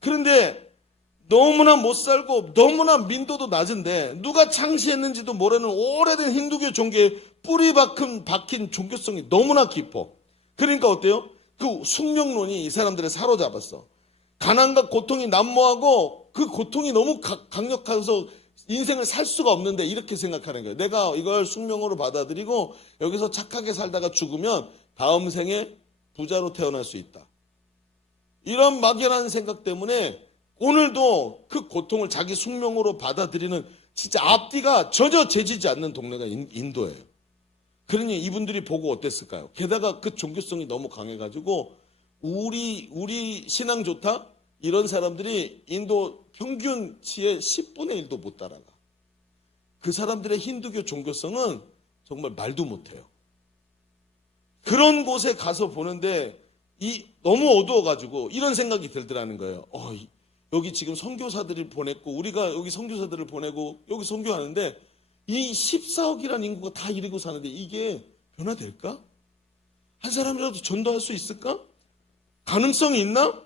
그런데 너무나 못 살고 너무나 민도도 낮은데 누가 창시했는지도 모르는 오래된 힌두교 종교에 뿌리 박힌 종교성이 너무나 깊어. 그러니까 어때요? 그 숙명론이 이 사람들을 사로잡았어. 가난과 고통이 난무하고 그 고통이 너무 강력해서 인생을 살 수가 없는데 이렇게 생각하는 거예요. 내가 이걸 숙명으로 받아들이고 여기서 착하게 살다가 죽으면 다음 생에 부자로 태어날 수 있다. 이런 막연한 생각 때문에 오늘도 그 고통을 자기 숙명으로 받아들이는 진짜 앞뒤가 전혀 재지지 않는 동네가 인도예요. 그러니 이분들이 보고 어땠을까요? 게다가 그 종교성이 너무 강해가지고 우리 신앙 좋다? 이런 사람들이 인도 평균치의 10분의 1도 못 따라가. 그 사람들의 힌두교 종교성은 정말 말도 못해요. 그런 곳에 가서 보는데 너무 어두워가지고 이런 생각이 들더라는 거예요. 여기 지금 선교사들을 보냈고 우리가 여기 선교사들을 보내고 여기 선교하는데 이 14억이라는 인구가 다 이러고 사는데 이게 변화될까? 한 사람이라도 전도할 수 있을까? 가능성이 있나?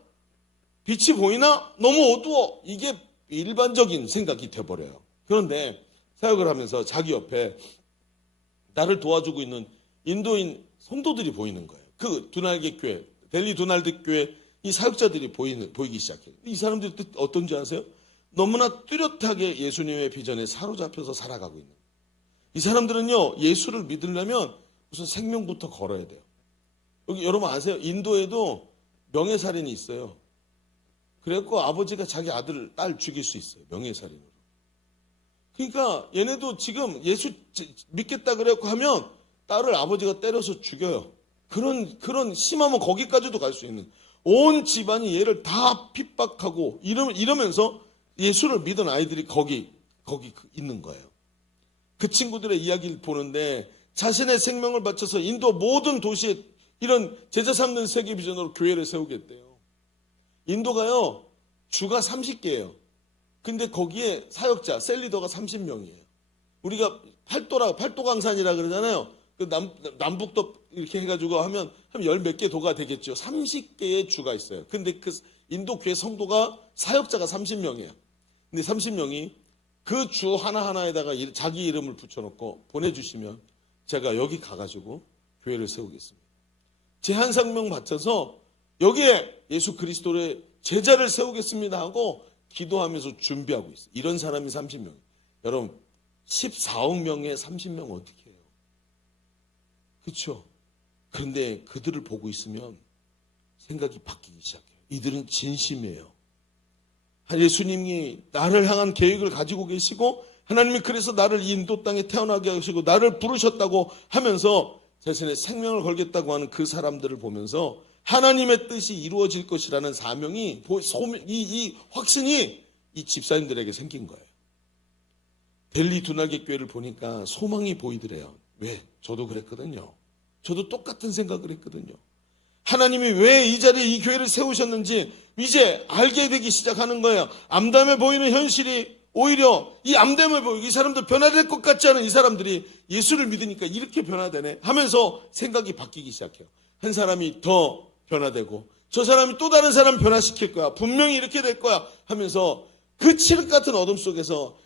빛이 보이나? 너무 어두워. 이게 일반적인 생각이 돼버려요. 그런데 사역을 하면서 자기 옆에 나를 도와주고 있는 인도인 성도들이 보이는 거예요. 그 두날개 교회, 델리 두날드 교회 이 사역자들이 보이기 시작해요. 이 사람들이 어떤지 아세요? 너무나 뚜렷하게 예수님의 비전에 사로잡혀서 살아가고 있는 거예요. 이 사람들은요, 예수를 믿으려면 무슨 생명부터 걸어야 돼요. 여기 여러분 아세요? 인도에도 명예살인이 있어요. 그래갖고 아버지가 자기 아들, 딸 죽일 수 있어요. 명예살인으로. 그러니까 얘네도 지금 예수 믿겠다 그래갖고 하면 딸을 아버지가 때려서 죽여요. 그런 심하면 거기까지도 갈 수 있는 온 집안이 얘를 다 핍박하고 이러면서 예수를 믿은 아이들이 거기 있는 거예요. 그 친구들의 이야기를 보는데 자신의 생명을 바쳐서 인도 모든 도시에 이런 제자 삼는 세계 비전으로 교회를 세우겠대요. 인도가요, 주가 30개예요. 근데 거기에 사역자, 셀리더가 30명이에요. 우리가 팔도강산이라 그러잖아요. 그 남북도 이렇게 해가지고 하면 한 열 몇 개 도가 되겠죠. 30개의 주가 있어요. 근데 그 인도 교회 성도가 사역자가 30명이에요. 근데 30명이 그 주 하나하나에다가 자기 이름을 붙여놓고 보내주시면 제가 여기 가가지고 교회를 세우겠습니다. 제한상명 바쳐서 여기에 예수 그리스도의 제자를 세우겠습니다 하고 기도하면서 준비하고 있어요. 이런 사람이 30명. 여러분 14억 명에 30명 어떻게 해요? 그렇죠? 그런데 그들을 보고 있으면 생각이 바뀌기 시작해요. 이들은 진심이에요. 예수님이 나를 향한 계획을 가지고 계시고 하나님이 그래서 나를 이 인도 땅에 태어나게 하시고 나를 부르셨다고 하면서 자신의 생명을 걸겠다고 하는 그 사람들을 보면서 하나님의 뜻이 이루어질 것이라는 사명이 이 확신이 이 집사님들에게 생긴 거예요. 델리 두날개 교회를 보니까 소망이 보이더래요. 왜? 저도 그랬거든요. 저도 똑같은 생각을 했거든요. 하나님이 왜 이 자리에 이 교회를 세우셨는지 이제 알게 되기 시작하는 거예요. 암담해 보이는 현실이 오히려 이 암담해 보이고 이 사람들 변화될 것 같지 않은 이 사람들이 예수를 믿으니까 이렇게 변화되네 하면서 생각이 바뀌기 시작해요. 한 사람이 더 변화되고 저 사람이 또 다른 사람 변화시킬 거야. 분명히 이렇게 될 거야 하면서 그 칠흑 같은 어둠 속에서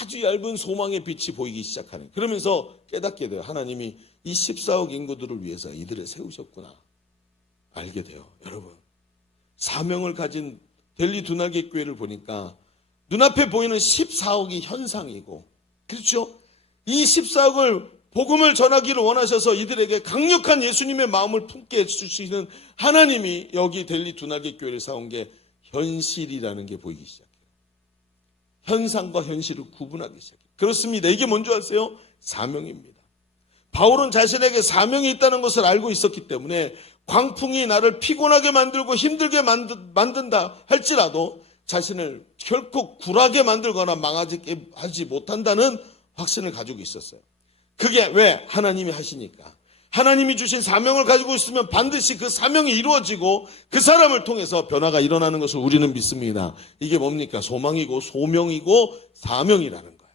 아주 얇은 소망의 빛이 보이기 시작하는. 그러면서 깨닫게 돼요. 하나님이 이 14억 인구들을 위해서 이들을 세우셨구나. 알게 돼요. 여러분, 사명을 가진 델리 두나게 교회를 보니까 눈앞에 보이는 14억이 현상이고, 그렇죠? 이 14억을 복음을 전하기를 원하셔서 이들에게 강력한 예수님의 마음을 품게 해주시는 하나님이 여기 델리 두나게 교회를 세운 게 현실이라는 게 보이기 시작해요. 현상과 현실을 구분하기 시작해요. 그렇습니다. 이게 뭔지 아세요? 사명입니다. 바울은 자신에게 사명이 있다는 것을 알고 있었기 때문에 광풍이 나를 피곤하게 만들고 힘들게 만든다 할지라도 자신을 결코 굴하게 만들거나 망하게 하지 못한다는 확신을 가지고 있었어요. 그게 왜? 하나님이 하시니까. 하나님이 주신 사명을 가지고 있으면 반드시 그 사명이 이루어지고 그 사람을 통해서 변화가 일어나는 것을 우리는 믿습니다. 이게 뭡니까? 소망이고 소명이고 사명이라는 거예요.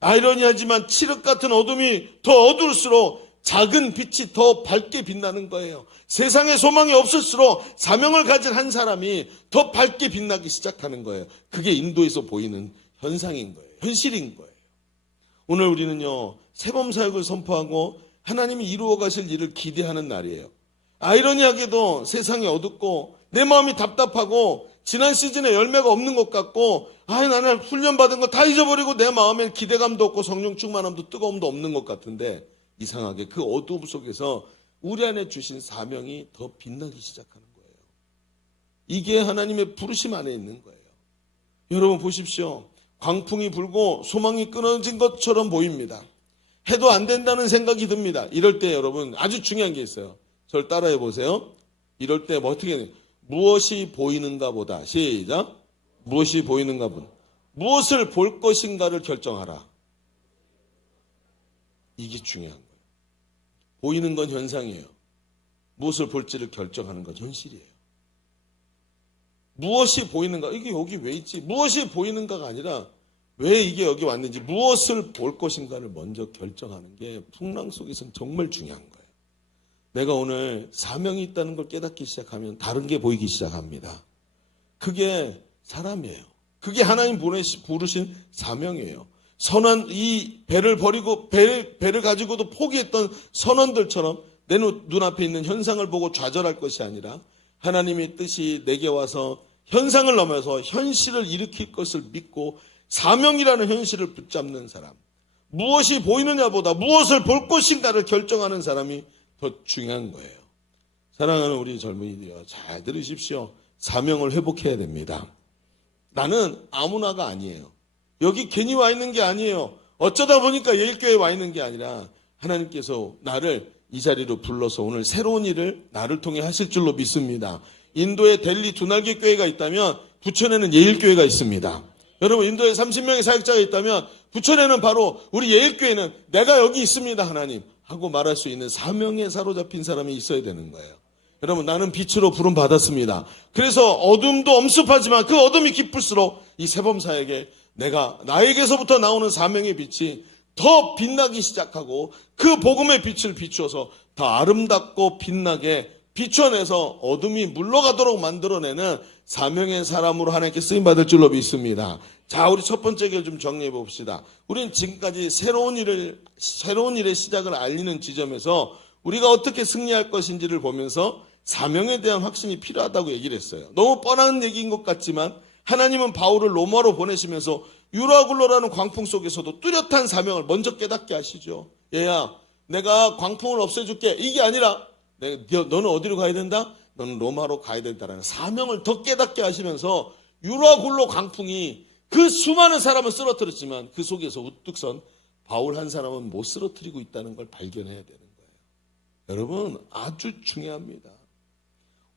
아이러니하지만 칠흑 같은 어둠이 더 어두울수록 작은 빛이 더 밝게 빛나는 거예요. 세상에 소망이 없을수록 사명을 가진 한 사람이 더 밝게 빛나기 시작하는 거예요. 그게 인도에서 보이는 현상인 거예요. 현실인 거예요. 오늘 우리는요, 세범사역을 선포하고 하나님이 이루어 가실 일을 기대하는 날이에요. 아이러니하게도 세상이 어둡고 내 마음이 답답하고 지난 시즌에 열매가 없는 것 같고 나는 훈련받은 거 다 잊어버리고 내 마음엔 기대감도 없고 성령 충만함도 뜨거움도 없는 것 같은데 이상하게 그 어두움 속에서 우리 안에 주신 사명이 더 빛나기 시작하는 거예요. 이게 하나님의 부르심 안에 있는 거예요. 여러분 보십시오. 광풍이 불고 소망이 끊어진 것처럼 보입니다. 해도 안 된다는 생각이 듭니다. 이럴 때 여러분 아주 중요한 게 있어요. 저를 따라해 보세요. 이럴 때 어떻게 해야 돼요? 무엇이 보이는가 보다. 시작. 무엇이 보이는가 보다. 무엇을 볼 것인가를 결정하라. 이게 중요한 거예요. 보이는 건 현상이에요. 무엇을 볼지를 결정하는 건 현실이에요. 무엇이 보이는가? 이게 여기 왜 있지? 무엇이 보이는가가 아니라 왜 이게 여기 왔는지 무엇을 볼 것인가를 먼저 결정하는 게 풍랑 속에서는 정말 중요한 거예요. 내가 오늘 사명이 있다는 걸 깨닫기 시작하면 다른 게 보이기 시작합니다. 그게 사람이에요. 그게 하나님 부르신 사명이에요. 선한 이 배를 버리고 배를 가지고도 포기했던 선원들처럼 내 눈앞에 있는 현상을 보고 좌절할 것이 아니라 하나님의 뜻이 내게 와서 현상을 넘어서 현실을 일으킬 것을 믿고 사명이라는 현실을 붙잡는 사람, 무엇이 보이느냐보다 무엇을 볼 것인가를 결정하는 사람이 더 중요한 거예요. 사랑하는 우리 젊은이들이요, 잘 들으십시오. 사명을 회복해야 됩니다. 나는 아무나가 아니에요. 여기 괜히 와 있는 게 아니에요. 어쩌다 보니까 예일교회에 와 있는 게 아니라 하나님께서 나를 이 자리로 불러서 오늘 새로운 일을 나를 통해 하실 줄로 믿습니다. 인도에 델리 두날개 교회가 있다면 부천에는 예일교회가 있습니다. 여러분, 인도에 30명의 사역자가 있다면 부천에는 바로 우리 예일교회는 내가 여기 있습니다 하나님 하고 말할 수 있는 사명에 사로잡힌 사람이 있어야 되는 거예요. 여러분, 나는 빛으로 부름 받았습니다. 그래서 어둠도 엄습하지만 그 어둠이 깊을수록 이 세범사에게 나에게서부터 나오는 사명의 빛이 더 빛나기 시작하고 그 복음의 빛을 비추어서 더 아름답고 빛나게 비춰내서 어둠이 물러가도록 만들어내는 사명의 사람으로 하나님께 쓰임받을 줄로 믿습니다. 자, 우리 첫 번째 걸 좀 정리해 봅시다. 우리는 지금까지 새로운 일의 시작을 알리는 지점에서 우리가 어떻게 승리할 것인지를 보면서 사명에 대한 확신이 필요하다고 얘기를 했어요. 너무 뻔한 얘기인 것 같지만 하나님은 바울을 로마로 보내시면서 유라굴로라는 광풍 속에서도 뚜렷한 사명을 먼저 깨닫게 하시죠. 얘야, 내가 광풍을 없애줄게. 이게 아니라 너는 어디로 가야 된다? 너는 로마로 가야 된다라는 사명을 더 깨닫게 하시면서 유라굴로 광풍이 그 수많은 사람을 쓰러뜨렸지만 그 속에서 우뚝 선 바울 한 사람은 못 쓰러뜨리고 있다는 걸 발견해야 되는 거예요. 여러분, 아주 중요합니다.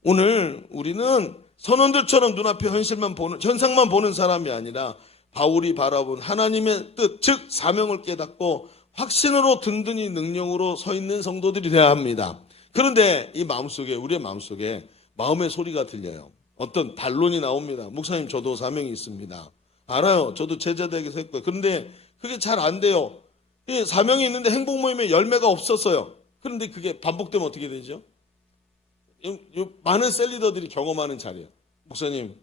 오늘 우리는 선원들처럼 눈앞에 현상만 보는 사람이 아니라 바울이 바라본 하나님의 뜻, 즉 사명을 깨닫고 확신으로 든든히 능력으로 서 있는 성도들이 되어야 합니다. 그런데 우리의 마음속에 마음의 소리가 들려요. 어떤 반론이 나옵니다. 목사님, 저도 사명이 있습니다. 알아요. 저도 제자대학에서 했고요. 그런데 그게 잘 안 돼요. 사명이 있는데 행복 모임에 열매가 없었어요. 그런데 그게 반복되면 어떻게 되죠? 많은 셀리더들이 경험하는 자리예요. 목사님,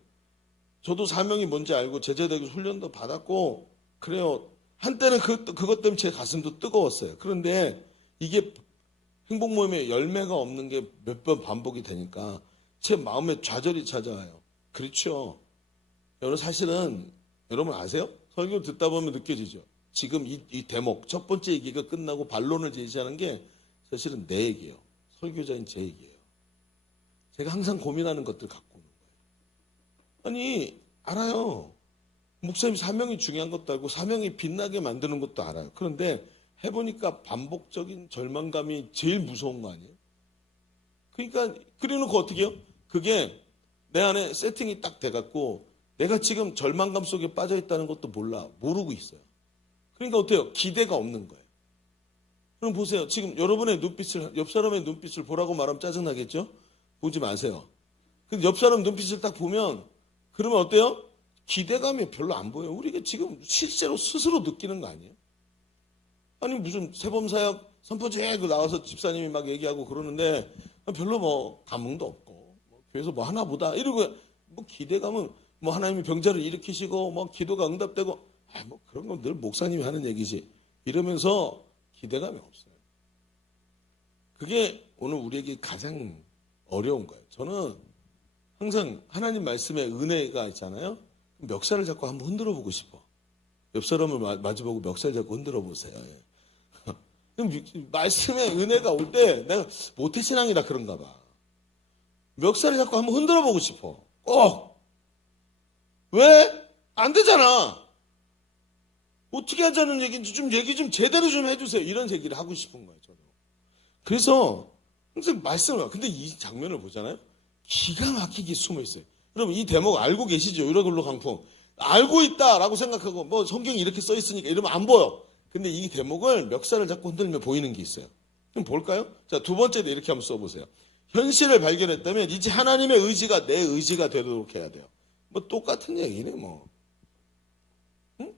저도 사명이 뭔지 알고 제자되고 훈련도 받았고 그래요. 한때는 그것 때문에 제 가슴도 뜨거웠어요. 그런데 이게 행복 모임에 열매가 없는 게 몇 번 반복이 되니까 제 마음에 좌절이 찾아와요. 그렇죠. 여러분 사실은 여러분 아세요? 설교 듣다 보면 느껴지죠. 지금 이 대목 첫 번째 얘기가 끝나고 반론을 제시하는 게 사실은 내 얘기예요. 설교자인 제 얘기예요. 제가 항상 고민하는 것들 갖고 오는 거예요. 아니 알아요. 목사님 사명이 중요한 것도 알고 사명이 빛나게 만드는 것도 알아요. 그런데 해보니까 반복적인 절망감이 제일 무서운 거 아니에요? 그러니까 그래놓고 어떻게 해요? 그게 내 안에 세팅이 딱 돼갖고 내가 지금 절망감 속에 빠져있다는 것도 모르고 있어요. 그러니까 어때요? 기대가 없는 거예요. 그럼 보세요. 지금 여러분의 눈빛을, 옆 사람의 눈빛을 보라고 말하면 짜증나겠죠? 보지 마세요. 근데 옆 사람 눈빛을 딱 보면 그러면 어때요? 기대감이 별로 안 보여요. 우리가 지금 실제로 스스로 느끼는 거 아니에요? 아니 무슨 세범사역 선포제고 나와서 집사님이 막 얘기하고 그러는데 별로 뭐 감흥도 없고 교회에서 뭐 하나 보다 이러고 뭐 기대감은 뭐 하나님이 병자를 일으키시고 뭐 기도가 응답되고 뭐 그런 건 늘 목사님이 하는 얘기지 이러면서 기대감이 없어요. 그게 오늘 우리에게 가장 어려운 거예요. 저는 항상 하나님 말씀에 은혜가 있잖아요. 멱살을 잡고 한번 흔들어 보고 싶어. 옆 사람을 마주보고 멱살 잡고 흔들어 보세요. 말씀에 은혜가 올 때 내가 모태신앙이라 그런가 봐. 멱살을 잡고 한번 흔들어 보고 싶어. 꼭. 왜? 안 되잖아. 어떻게 하자는 얘기인지 좀 얘기 좀 제대로 좀 해주세요. 이런 얘기를 하고 싶은 거예요. 저도. 그래서 항상 말씀을 근데 이 장면을 보잖아요. 기가 막히게 숨어 있어요. 여러분 이 대목 알고 계시죠? 유라글로 강풍. 알고 있다라고 생각하고 뭐 성경이 이렇게 써 있으니까 이러면 안 보여. 근데 이 대목을 멱살을 잡고 흔들면 보이는 게 있어요. 그럼 볼까요? 자, 두 번째도 이렇게 한번 써보세요. 현실을 발견했다면 이제 하나님의 의지가 내 의지가 되도록 해야 돼요. 뭐 똑같은 얘기네 뭐. 응?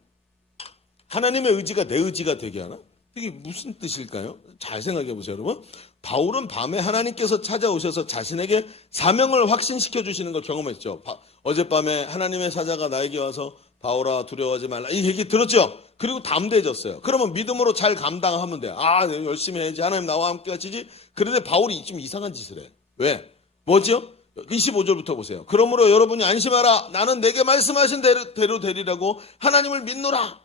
하나님의 의지가 내 의지가 되게 하나? 이게 무슨 뜻일까요? 잘 생각해 보세요, 여러분. 바울은 밤에 하나님께서 찾아오셔서 자신에게 사명을 확신시켜 주시는 걸 경험했죠. 어젯밤에 하나님의 사자가 나에게 와서 바울아 두려워하지 말라 이 얘기 들었죠? 그리고 담대해졌어요. 그러면 믿음으로 잘 감당하면 돼. 아, 열심히 해야지. 하나님 나와 함께 하시지. 그런데 바울이 좀 이상한 짓을 해. 왜? 뭐죠? 25절부터 보세요. 그러므로 여러분이 안심하라. 나는 내게 말씀하신 대로 되리라고 하나님을 믿노라.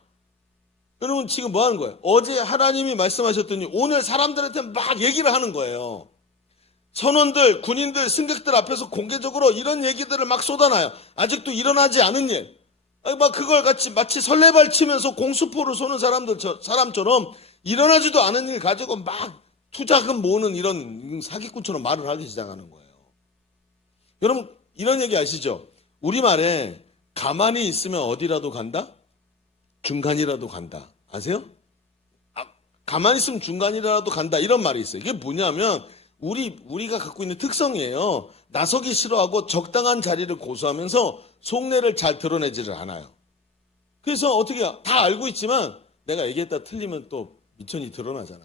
여러분 지금 뭐 하는 거예요? 어제 하나님이 말씀하셨더니 오늘 사람들한테 막 얘기를 하는 거예요. 선원들, 군인들, 승객들 앞에서 공개적으로 이런 얘기들을 막 쏟아놔요. 아직도 일어나지 않은 일. 막 그걸 같이 마치 설레발 치면서 공수포를 쏘는 사람처럼 일어나지도 않은 일 가지고 막 투자금 모으는 이런 사기꾼처럼 말을 하기 시작하는 거예요. 여러분 이런 얘기 아시죠? 우리말에 가만히 있으면 어디라도 간다? 중간이라도 간다. 아세요? 가만히 있으면 중간이라도 간다. 이런 말이 있어요. 이게 뭐냐면 우리가 갖고 있는 특성이에요. 나서기 싫어하고 적당한 자리를 고수하면서 속내를 잘 드러내지를 않아요. 그래서 어떻게 해요? 다 알고 있지만 내가 얘기했다 틀리면 또 미천이 드러나잖아.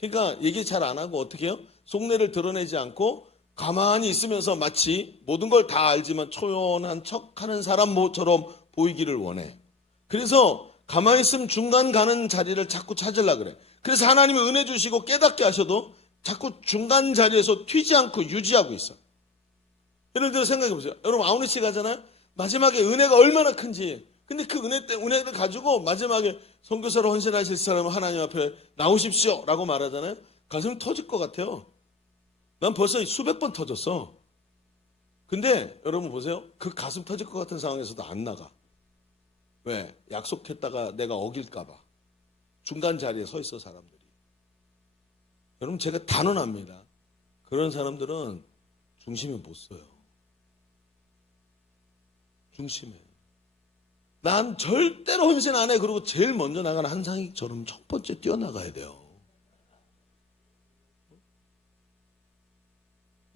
그러니까 얘기 잘 안 하고 어떻게 해요? 속내를 드러내지 않고 가만히 있으면서 마치 모든 걸 다 알지만 초연한 척하는 사람처럼 보이기를 원해. 그래서 가만히 있으면 중간 가는 자리를 자꾸 찾으려고 그래. 그래서 하나님이 은혜 주시고 깨닫게 하셔도 자꾸 중간 자리에서 튀지 않고 유지하고 있어. 예를 들어 생각해 보세요. 여러분 아우니치 가잖아요. 마지막에 은혜가 얼마나 큰지. 근데 그 은혜를 가지고 마지막에 선교사로 헌신하실 사람은 하나님 앞에 나오십시오 라고 말하잖아요. 가슴이 터질 것 같아요. 난 벌써 수백 번 터졌어. 근데 여러분 보세요. 그 가슴 터질 것 같은 상황에서도 안 나가. 왜? 약속했다가 내가 어길까 봐. 중간 자리에 서 있어 사람들이. 여러분 제가 단언합니다. 그런 사람들은 중심에 못 서요. 중심에. 난 절대로 헌신 안 해. 그리고 제일 먼저 나가는 한상익처럼 첫 번째 뛰어나가야 돼요.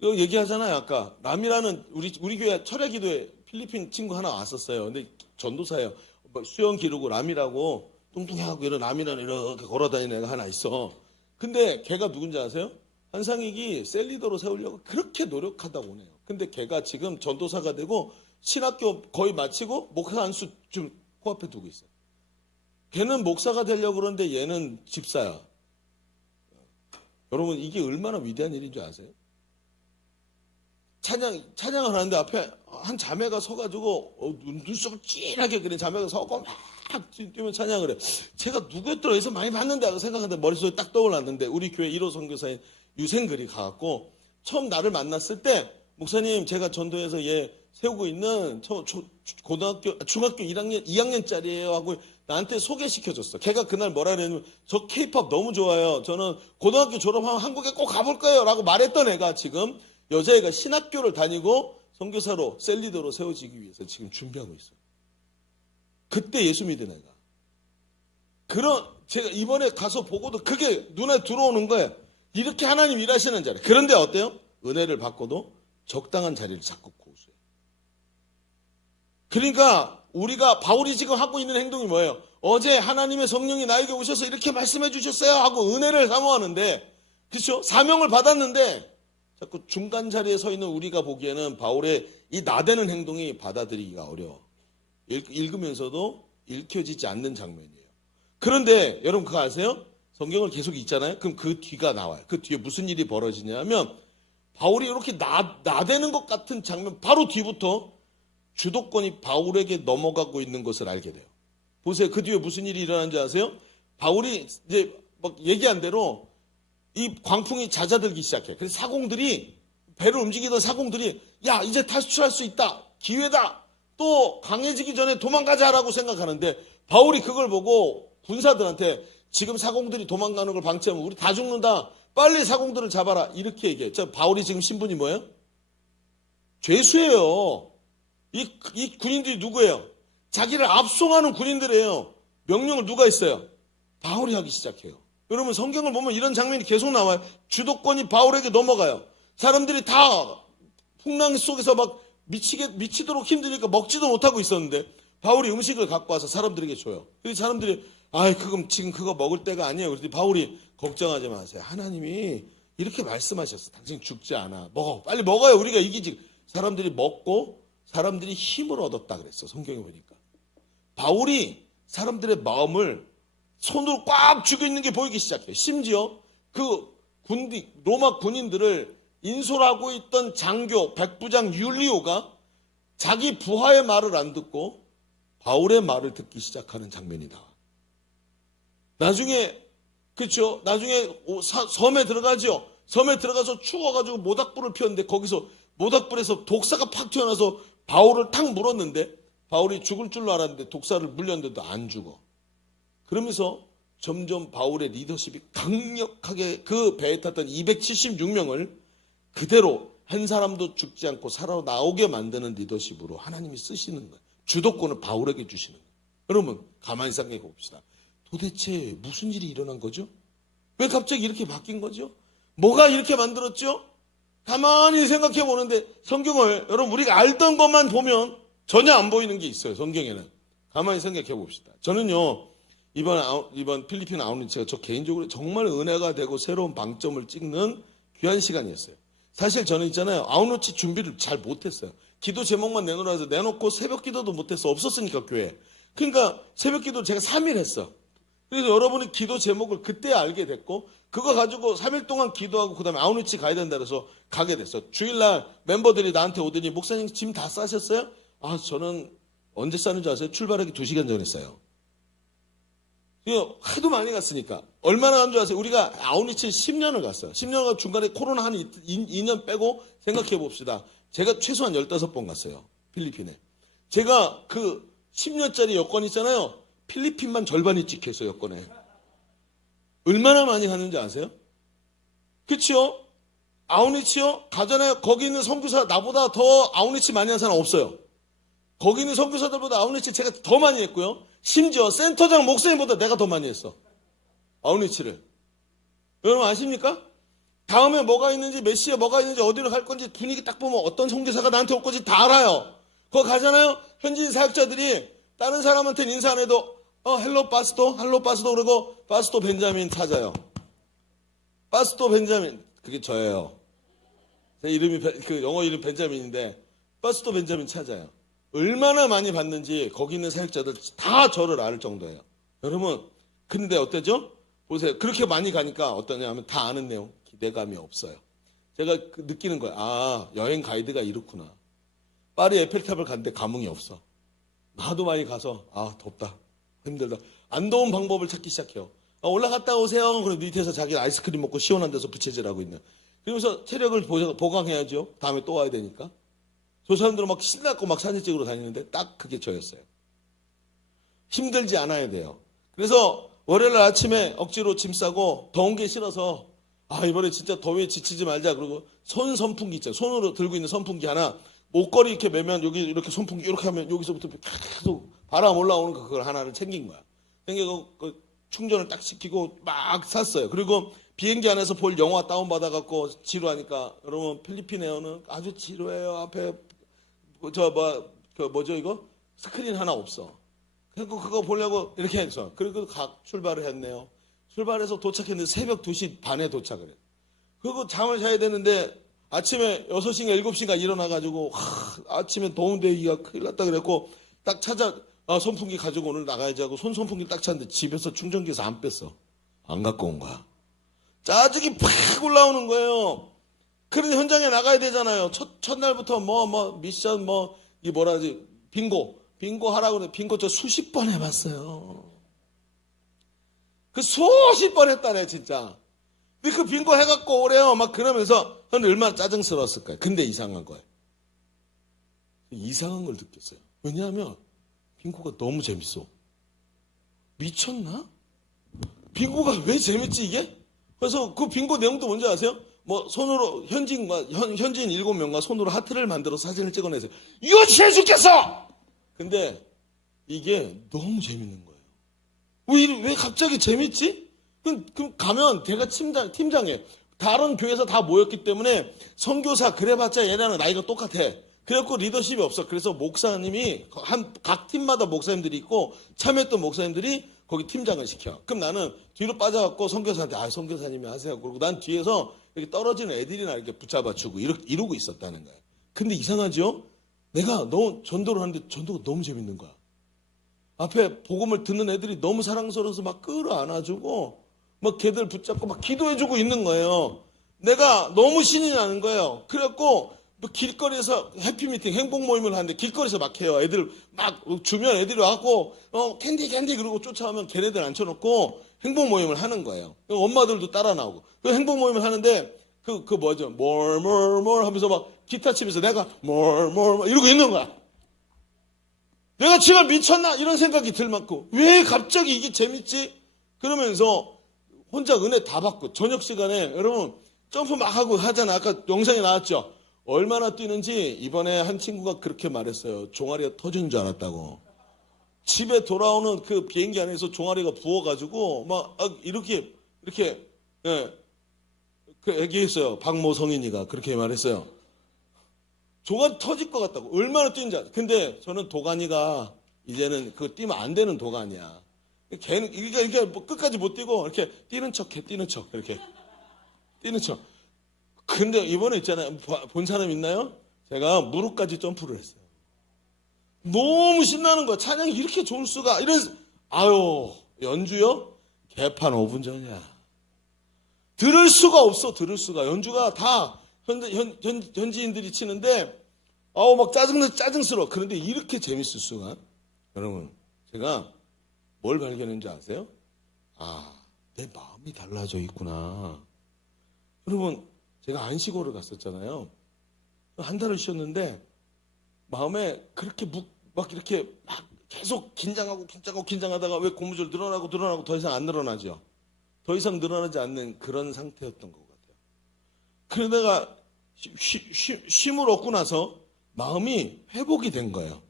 이거 얘기하잖아요. 아까 남이라는 우리 교회 철야기도에 필리핀 친구 하나 왔었어요. 근데 전도사예요. 수영 기르고 람이라고 뚱뚱하고 이런 람이라는 이렇게 걸어다니는 애가 하나 있어. 근데 걔가 누군지 아세요? 한상익이 셀리더로 세우려고 그렇게 노력하다고 해요. 근데 걔가 지금 전도사가 되고 신학교 거의 마치고 목사 안수 좀 코앞에 두고 있어요. 걔는 목사가 되려고 그러는데 얘는 집사야. 여러분 이게 얼마나 위대한 일인 줄 아세요? 찬양을 하는데 앞에 한 자매가 서가지고 눈썹을 찐하게 그린 자매가 서고 막 뛰면 찬양을 해. 제가 누구였더라 해서 많이 봤는데 하고 생각하는데 머릿속에 딱 떠올랐는데 우리 교회 1호 선교사인 유생글이 가갖고 처음 나를 만났을 때 목사님 제가 전도에서 얘 세우고 있는 중학교 2학년짜리예요 하고 나한테 소개시켜줬어. 걔가 그날 뭐라 그랬냐면 저 케이팝 너무 좋아요. 저는 고등학교 졸업하면 한국에 꼭 가볼 거예요 라고 말했던 애가 지금 여자애가 신학교를 다니고 선교사로 셀리더로 세워지기 위해서 지금 준비하고 있어요. 그때 예수 믿은 애가. 제가 이번에 가서 보고도 그게 눈에 들어오는 거예요. 이렇게 하나님 일하시는 자리. 그런데 어때요? 은혜를 받고도 적당한 자리를 자꾸 고수해요. 그러니까 우리가 바울이 지금 하고 있는 행동이 뭐예요? 어제 하나님의 성령이 나에게 오셔서 이렇게 말씀해 주셨어요 하고 은혜를 사모하는데, 그렇죠? 사명을 받았는데 자꾸 중간 자리에 서 있는 우리가 보기에는 바울의 이 나대는 행동이 받아들이기가 어려워. 읽으면서도 읽혀지지 않는 장면이에요. 그런데 여러분 그거 아세요? 성경을 계속 읽잖아요. 그럼 그 뒤가 나와요. 그 뒤에 무슨 일이 벌어지냐면 바울이 이렇게 나대는 것 같은 장면 바로 뒤부터 주도권이 바울에게 넘어가고 있는 것을 알게 돼요. 보세요. 그 뒤에 무슨 일이 일어나는지 아세요? 바울이 이제 막 얘기한 대로 이 광풍이 잦아들기 시작해. 그래서 사공들이 배를 움직이던 사공들이 야 이제 탈출할 수 있다. 기회다. 또 강해지기 전에 도망가자라고 생각하는데 바울이 그걸 보고 군사들한테 지금 사공들이 도망가는 걸 방치하면 우리 다 죽는다. 빨리 사공들을 잡아라. 이렇게 얘기해. 바울이 지금 신분이 뭐예요? 죄수예요. 이 군인들이 누구예요? 자기를 압송하는 군인들이에요. 명령을 누가 했어요? 바울이 하기 시작해요. 여러분 성경을 보면 이런 장면이 계속 나와요. 주도권이 바울에게 넘어가요. 사람들이 다 풍랑 속에서 막 미치도록 힘드니까 먹지도 못하고 있었는데 바울이 음식을 갖고 와서 사람들에게 줘요. 그래서 사람들이 그럼 지금 그거 먹을 때가 아니에요. 그랬더니 바울이 걱정하지 마세요. 하나님이 이렇게 말씀하셨어. 당신 죽지 않아. 먹어. 빨리 먹어요. 우리가 이기지. 사람들이 먹고 사람들이 힘을 얻었다 그랬어. 성경에 보니까. 바울이 사람들의 마음을 손으로 꽉 쥐고 있는 게 보이기 시작해요. 심지어 그 로마 군인들을 인솔하고 있던 장교 백부장 율리오가 자기 부하의 말을 안 듣고 바울의 말을 듣기 시작하는 장면이다. 나중에 그렇죠. 나중에 섬에 들어가죠. 섬에 들어가서 추워가지고 모닥불을 피웠는데 거기서 모닥불에서 독사가 팍 튀어나와서 바울을 탁 물었는데 바울이 죽을 줄로 알았는데 독사를 물렸는데도 안 죽어. 그러면서 점점 바울의 리더십이 강력하게 그 배에 탔던 276명을 그대로 한 사람도 죽지 않고 살아나오게 만드는 리더십으로 하나님이 쓰시는 거예요. 주도권을 바울에게 주시는 거예요. 여러분 가만히 생각해 봅시다. 도대체 무슨 일이 일어난 거죠? 왜 갑자기 이렇게 바뀐 거죠? 뭐가 이렇게 만들었죠? 가만히 생각해 보는데 성경을 여러분 우리가 알던 것만 보면 전혀 안 보이는 게 있어요. 성경에는. 가만히 생각해 봅시다. 저는요 이번 필리핀 아웃리치가 저 개인적으로 정말 은혜가 되고 새로운 방점을 찍는 귀한 시간이었어요. 사실 저는 있잖아요. 아웃리치 준비를 잘 못했어요. 기도 제목만 내놓으라 해서 내놓고 새벽 기도도 못했어. 없었으니까 교회에. 그러니까 새벽 기도 제가 3일 했어. 그래서 여러분이 기도 제목을 그때 알게 됐고 그거 가지고 3일 동안 기도하고 그 다음에 아웃리치 가야 된다 그래서 가게 됐어. 주일날 멤버들이 나한테 오더니 목사님 짐 다 싸셨어요? 저는 언제 싸는 줄 아세요? 출발하기 2시간 전에 싸요. 하도 많이 갔으니까. 얼마나 간 줄 아세요? 우리가 아웃리치 10년을 갔어요. 10년을 가서 중간에 코로나 한 2년 빼고 생각해 봅시다. 제가 최소한 15번 갔어요. 필리핀에. 제가 그 10년짜리 여권 있잖아요. 필리핀만 절반이 찍혀있어요. 여권에. 얼마나 많이 갔는지 아세요? 그치요? 아웃리치요? 가잖아요. 거기 있는 선교사 나보다 더 아웃리치 많이 한 사람 없어요. 거기 있는 선교사들보다 아웃리치 제가 더 많이 했고요. 심지어 센터장 목사님보다 내가 더 많이 했어. 아웃리치를. 여러분 아십니까? 다음에 뭐가 있는지 몇 시에 뭐가 있는지 어디로 갈 건지 분위기 딱 보면 어떤 선교사가 나한테 올 건지 다 알아요. 거기 가잖아요. 현지인 사역자들이 다른 사람한테는 인사 안 해도 헬로 파스토 그러고 파스토 벤자민 찾아요. 파스토 벤자민 그게 저예요. 제 이름이 그 영어 이름 벤자민인데 버스도 벤자민 찾아요. 얼마나 많이 봤는지 거기 있는 사역자들 다 저를 알 정도예요. 여러분, 근데 어때죠? 보세요. 그렇게 많이 가니까 어떠냐 하면 다 아는 내용, 기대감이 없어요. 제가 느끼는 거예요. 아, 여행 가이드가 이렇구나. 파리 에펠탑을 갔는데 감흥이 없어. 나도 많이 가서 아, 덥다, 힘들다. 안 더운 방법을 찾기 시작해요. 아, 올라갔다 오세요. 그럼 밑에서 자기 아이스크림 먹고 시원한 데서 부채질하고 있는. 그러면서 체력을 보강해야죠. 다음에 또 와야 되니까. 저 사람들은 막 신났고 막 사진 찍으러 다니는데 딱 그게 저였어요. 힘들지 않아야 돼요. 그래서 월요일 아침에 억지로 짐 싸고 더운 게 싫어서 아, 이번에 진짜 더위에 지치지 말자. 그러고 손 선풍기 있잖아요. 손으로 들고 있는 선풍기 하나, 목걸이 이렇게 매면 여기 이렇게 선풍기 이렇게 하면 여기서부터 계속 바람 올라오는 거, 그걸 하나를 챙긴 거야. 챙기고 충전을 딱 시키고 막 샀어요. 그리고 비행기 안에서 볼 영화 다운받아갖고 지루하니까, 여러분 필리핀 에어는 아주 지루해요. 앞에 뭐죠 이거? 스크린 하나 없어. 그리고 그거 보려고 이렇게 해서, 그리고 각 출발을 했네요. 출발해서 도착했는데 새벽 2시 반에 도착을 해요. 그리고 잠을 자야 되는데 아침에 6시인가 7시인가 일어나가지고 아침에 더운데 이가 큰일 났다 그랬고 딱 찾아 선풍기 가지고 오늘 나가야지 하고 손 선풍기 딱 찾는데 집에서 충전기에서 안 뺐어. 안 갖고 온 거야. 짜증이 팍 올라오는 거예요. 그런데 현장에 나가야 되잖아요. 첫날부터 미션 이 뭐라지 빙고 하라고 그래. 빙고 저 수십 번 해봤어요. 그 수십 번 했다네 진짜. 근데 그 빙고 해갖고 오래요. 막 그러면서 얼마나 짜증스러웠을 거예요. 근데 이상한 거예요. 이상한 걸 느꼈어요. 왜냐하면 빙고가 너무 재밌어. 미쳤나? 빙고가 왜 재밌지 이게? 그래서 그 빙고 내용도 뭔지 아세요? 뭐 손으로 현지인 7명과 손으로 하트를 만들어 사진을 찍어내세요. 유치해 죽겠어! 근데 이게 너무 재밌는 거예요. 왜 갑자기 재밌지? 그럼 가면 제가 팀장에 다른 교회에서 다 모였기 때문에 선교사 그래봤자 얘네랑 나이가 똑같아. 그래갖고 리더십이 없어. 그래서 목사님이 각 팀마다 목사님들이 있고 참여했던 목사님들이 거기 팀장을 시켜. 그럼 나는 뒤로 빠져갖고 선교사한테 선교사님이 하세요. 그러고 난 뒤에서 이렇게 떨어지는 애들이나 이렇게 붙잡아주고 이러고 있었다는 거예요. 근데 이상하죠? 내가 너무 전도를 하는데 전도가 너무 재밌는 거야. 앞에 복음을 듣는 애들이 너무 사랑스러워서 막 끌어안아주고 막 걔들 붙잡고 막 기도해주고 있는 거예요. 내가 너무 신이 나는 거예요. 그래갖고 뭐 길거리에서 해피미팅 행복 모임을 하는데 길거리에서 막 해요. 애들 막 주면 애들이 와갖고 캔디 그러고 쫓아오면 걔네들 앉혀놓고 행복 모임을 하는 거예요. 엄마들도 따라 나오고 그 행복 모임을 하는데 그 뭐죠? 뭘 하면서 막 기타 치면서 내가 뭘 이러고 있는 거야. 내가 지금 미쳤나? 이런 생각이 들 만큼 왜 갑자기 이게 재밌지? 그러면서 혼자 은혜 다 받고 저녁 시간에 여러분 점프 막 하고 하잖아. 아까 영상에 나왔죠? 얼마나 뛰는지 이번에 한 친구가 그렇게 말했어요. 종아리가 터진 줄 알았다고. 집에 돌아오는 그 비행기 안에서 종아리가 부어가지고 막 이렇게 예, 그 얘기했어요. 박모 성인이가 그렇게 말했어요. 종아리 터질 것 같다고. 얼마나 뛰는지 알아. 근데 저는 도가니가 이제는 그거 뛰면 안 되는 도가니야. 걔는 이게 뭐 끝까지 못 뛰고 이렇게 뛰는 척 이렇게 뛰는 척. 근데 이번에 있잖아요. 본 사람 있나요? 제가 무릎까지 점프를 했어요. 너무 신나는 거야. 찬양이 이렇게 좋을 수가. 연주요? 개판 5분 전이야. 들을 수가 없어. 연주가 다 현지인들이 치는데 막 짜증스러워. 그런데 이렇게 재밌을 수가. 여러분, 제가 뭘 발견했는지 아세요? 내 마음이 달라져 있구나. 여러분, 제가 안식오를 갔었잖아요. 한 달을 쉬었는데 마음에 그렇게 막 이렇게 막 계속 긴장하다가 왜 고무줄 늘어나고 더 이상 안 늘어나죠. 더 이상 늘어나지 않는 그런 상태였던 것 같아요. 그러다가 쉼을 얻고 나서 마음이 회복이 된 거예요.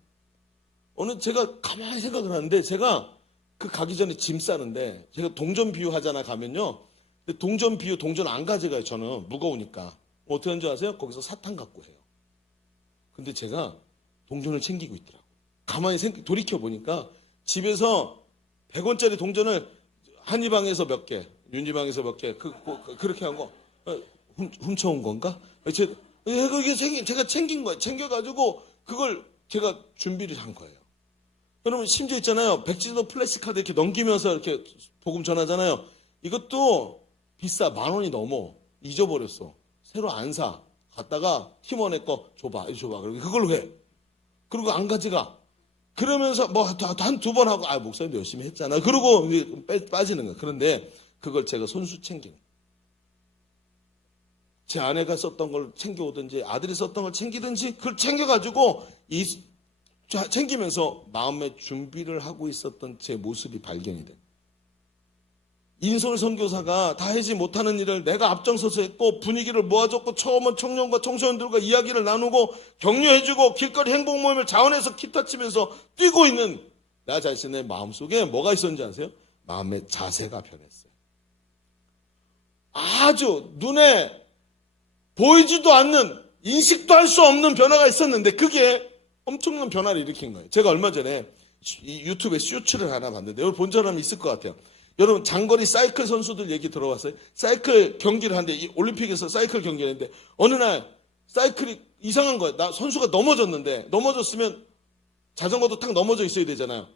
오늘 제가 가만히 생각을 하는데 제가 그 가기 전에 짐 싸는데 제가 동전 비유하잖아 가면요. 근데 동전 안 가져가요. 저는 무거우니까. 어떻게 하는 줄 아세요? 거기서 사탕 갖고 해요. 근데 제가 동전을 챙기고 있더라고요. 가만히 돌이켜보니까 집에서 100원짜리 동전을 한이방에서 몇 개, 윤이방에서 몇 개, 그렇게 한 거 훔쳐온 건가? 제가 챙긴 거예요. 챙겨가지고 그걸 제가 준비를 한 거예요. 여러분 심지어 있잖아요. 백지도 플래시 카드 이렇게 넘기면서 이렇게 복음 전하잖아요. 이것도 비싸. 10,000원이 넘어. 잊어버렸어. 새로 안 사. 갔다가 팀원의 거 줘봐. 이거 줘봐. 그리고 그걸로 해. 그리고 안 가져가. 그러면서 뭐 한 두 번 하고 목사님도 열심히 했잖아. 그러고 빠지는 거야. 그런데 그걸 제가 손수 챙기는 거예요. 제 아내가 썼던 걸 챙겨오든지 아들이 썼던 걸 챙기든지 그걸 챙겨가지고 챙기면서 마음의 준비를 하고 있었던 제 모습이 발견이 돼. 인솔 선교사가 다 하지 못하는 일을 내가 앞장서서 했고 분위기를 모아줬고 처음은 청년과 청소년들과 이야기를 나누고 격려해주고 길거리 행복 모임을 자원해서 기타 치면서 뛰고 있는 나 자신의 마음속에 뭐가 있었는지 아세요? 마음의 자세가 변했어요. 아주 눈에 보이지도 않는 인식도 할 수 없는 변화가 있었는데 그게 엄청난 변화를 일으킨 거예요. 제가 얼마 전에 유튜브에 쇼츠를 하나 봤는데 여러분 본 사람이 있을 것 같아요. 여러분 장거리 사이클 선수들 얘기 들어봤어요? 사이클 경기를 하는데 올림픽에서 사이클 경기를 했는데 어느 날 사이클이 이상한 거예요. 선수가 넘어졌으면 자전거도 탁 넘어져 있어야 되잖아요.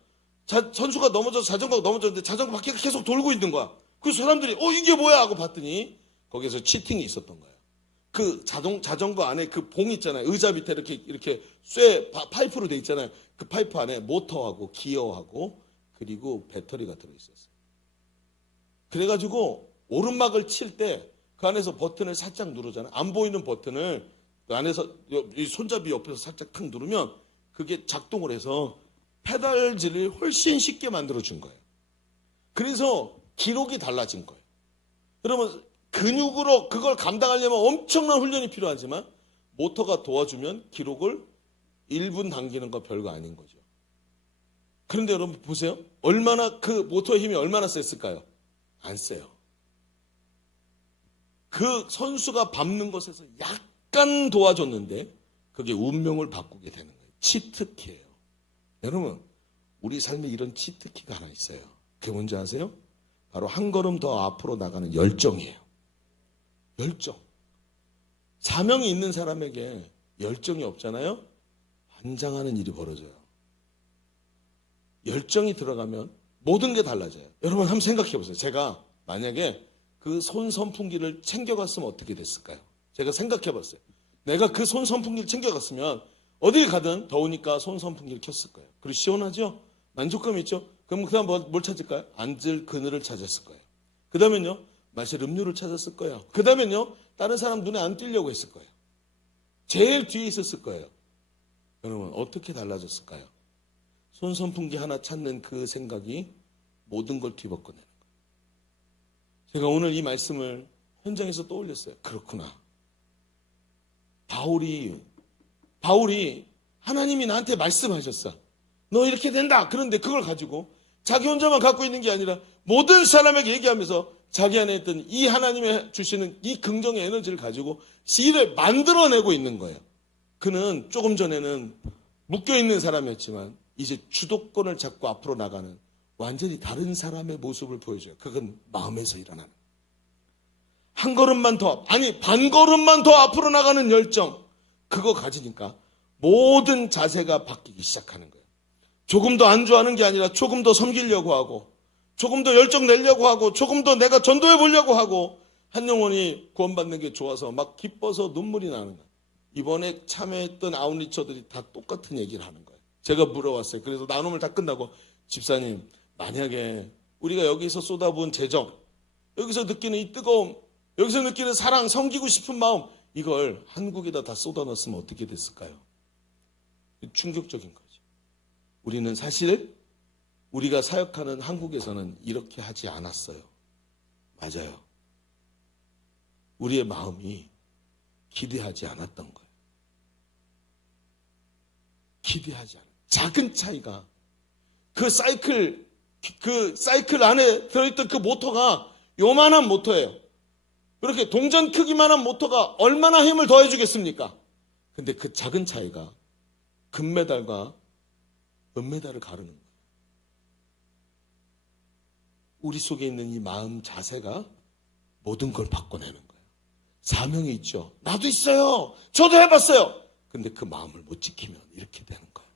선수가 넘어져서 자전거가 넘어졌는데 자전거 바퀴가 계속 돌고 있는 거야. 그래서 사람들이 이게 뭐야 하고 봤더니 거기서 치팅이 있었던 거예요. 그 자전거 안에 그 봉 있잖아요. 의자 밑에 이렇게 파이프로 돼 있잖아요. 그 파이프 안에 모터하고 기어하고 그리고 배터리가 들어있었어요. 그래가지고 오른막을 칠 때 그 안에서 버튼을 살짝 누르잖아요. 안 보이는 버튼을 그 안에서 이 손잡이 옆에서 살짝 탁 누르면 그게 작동을 해서 페달질을 훨씬 쉽게 만들어준 거예요. 그래서 기록이 달라진 거예요. 여러분 근육으로 그걸 감당하려면 엄청난 훈련이 필요하지만 모터가 도와주면 기록을 1분 당기는 거 별거 아닌 거죠. 그런데 여러분 보세요. 얼마나 그 모터의 힘이 얼마나 셌을까요? 안 세요. 그 선수가 밟는 것에서 약간 도와줬는데 그게 운명을 바꾸게 되는 거예요. 치트키예요. 여러분 우리 삶에 이런 치트키가 하나 있어요. 그게 뭔지 아세요? 바로 한 걸음 더 앞으로 나가는 열정이에요. 열정. 사명이 있는 사람에게 열정이 없잖아요. 환장하는 일이 벌어져요. 열정이 들어가면 모든 게 달라져요. 여러분 한번 생각해 보세요. 제가 만약에 그 손 선풍기를 챙겨갔으면 어떻게 됐을까요? 제가 생각해 봤어요. 내가 그 손 선풍기를 챙겨갔으면 어딜 가든 더우니까 손 선풍기를 켰을 거예요. 그리고 시원하죠? 만족감이 있죠? 그럼 그 다음 뭘 찾을까요? 앉을 그늘을 찾았을 거예요. 그 다음엔요? 마실 음료를 찾았을 거예요. 그 다음엔요? 다른 사람 눈에 안 띄려고 했을 거예요. 제일 뒤에 있었을 거예요. 여러분 어떻게 달라졌을까요? 손 선풍기 하나 찾는 그 생각이 모든 걸 뒤바꿔내는 거예요. 제가 오늘 이 말씀을 현장에서 떠올렸어요. 그렇구나. 바울이 하나님이 나한테 말씀하셨어. 너 이렇게 된다. 그런데 그걸 가지고 자기 혼자만 갖고 있는 게 아니라 모든 사람에게 얘기하면서 자기 안에 있던 이 하나님의 주시는 이 긍정의 에너지를 가지고 일을 만들어내고 있는 거예요. 그는 조금 전에는 묶여있는 사람이었지만 이제 주도권을 잡고 앞으로 나가는 완전히 다른 사람의 모습을 보여줘요. 그건 마음에서 일어나는. 한 걸음만 더, 아니 반 걸음만 더 앞으로 나가는 열정. 그거 가지니까 모든 자세가 바뀌기 시작하는 거예요. 조금 더 안주하는 게 아니라 조금 더 섬기려고 하고 조금 더 열정 내려고 하고 조금 더 내가 전도해 보려고 하고 한 영혼이 구원받는 게 좋아서 막 기뻐서 눈물이 나는 거예요. 이번에 참여했던 아웃리처들이 다 똑같은 얘기를 하는 거예요. 제가 물어봤어요. 그래서 나눔을 다 끝나고 집사님 만약에 우리가 여기서 쏟아부은 재정, 여기서 느끼는 이 뜨거움, 여기서 느끼는 사랑, 섬기고 싶은 마음 이걸 한국에다 다 쏟아넣었으면 어떻게 됐을까요? 충격적인 거죠. 우리는 사실 우리가 사역하는 한국에서는 이렇게 하지 않았어요. 맞아요. 우리의 마음이 기대하지 않았던 거예요. 기대하지 않아요. 작은 차이가 그 사이클 안에 들어있던 그 모터가 요만한 모터예요. 그렇게 동전 크기만한 모터가 얼마나 힘을 더해주겠습니까? 근데 그 작은 차이가 금메달과 은메달을 가르는 거예요. 우리 속에 있는 이 마음 자세가 모든 걸 바꿔내는 거예요. 사명이 있죠. 나도 있어요. 저도 해봤어요. 근데 그 마음을 못 지키면 이렇게 되는 거예요.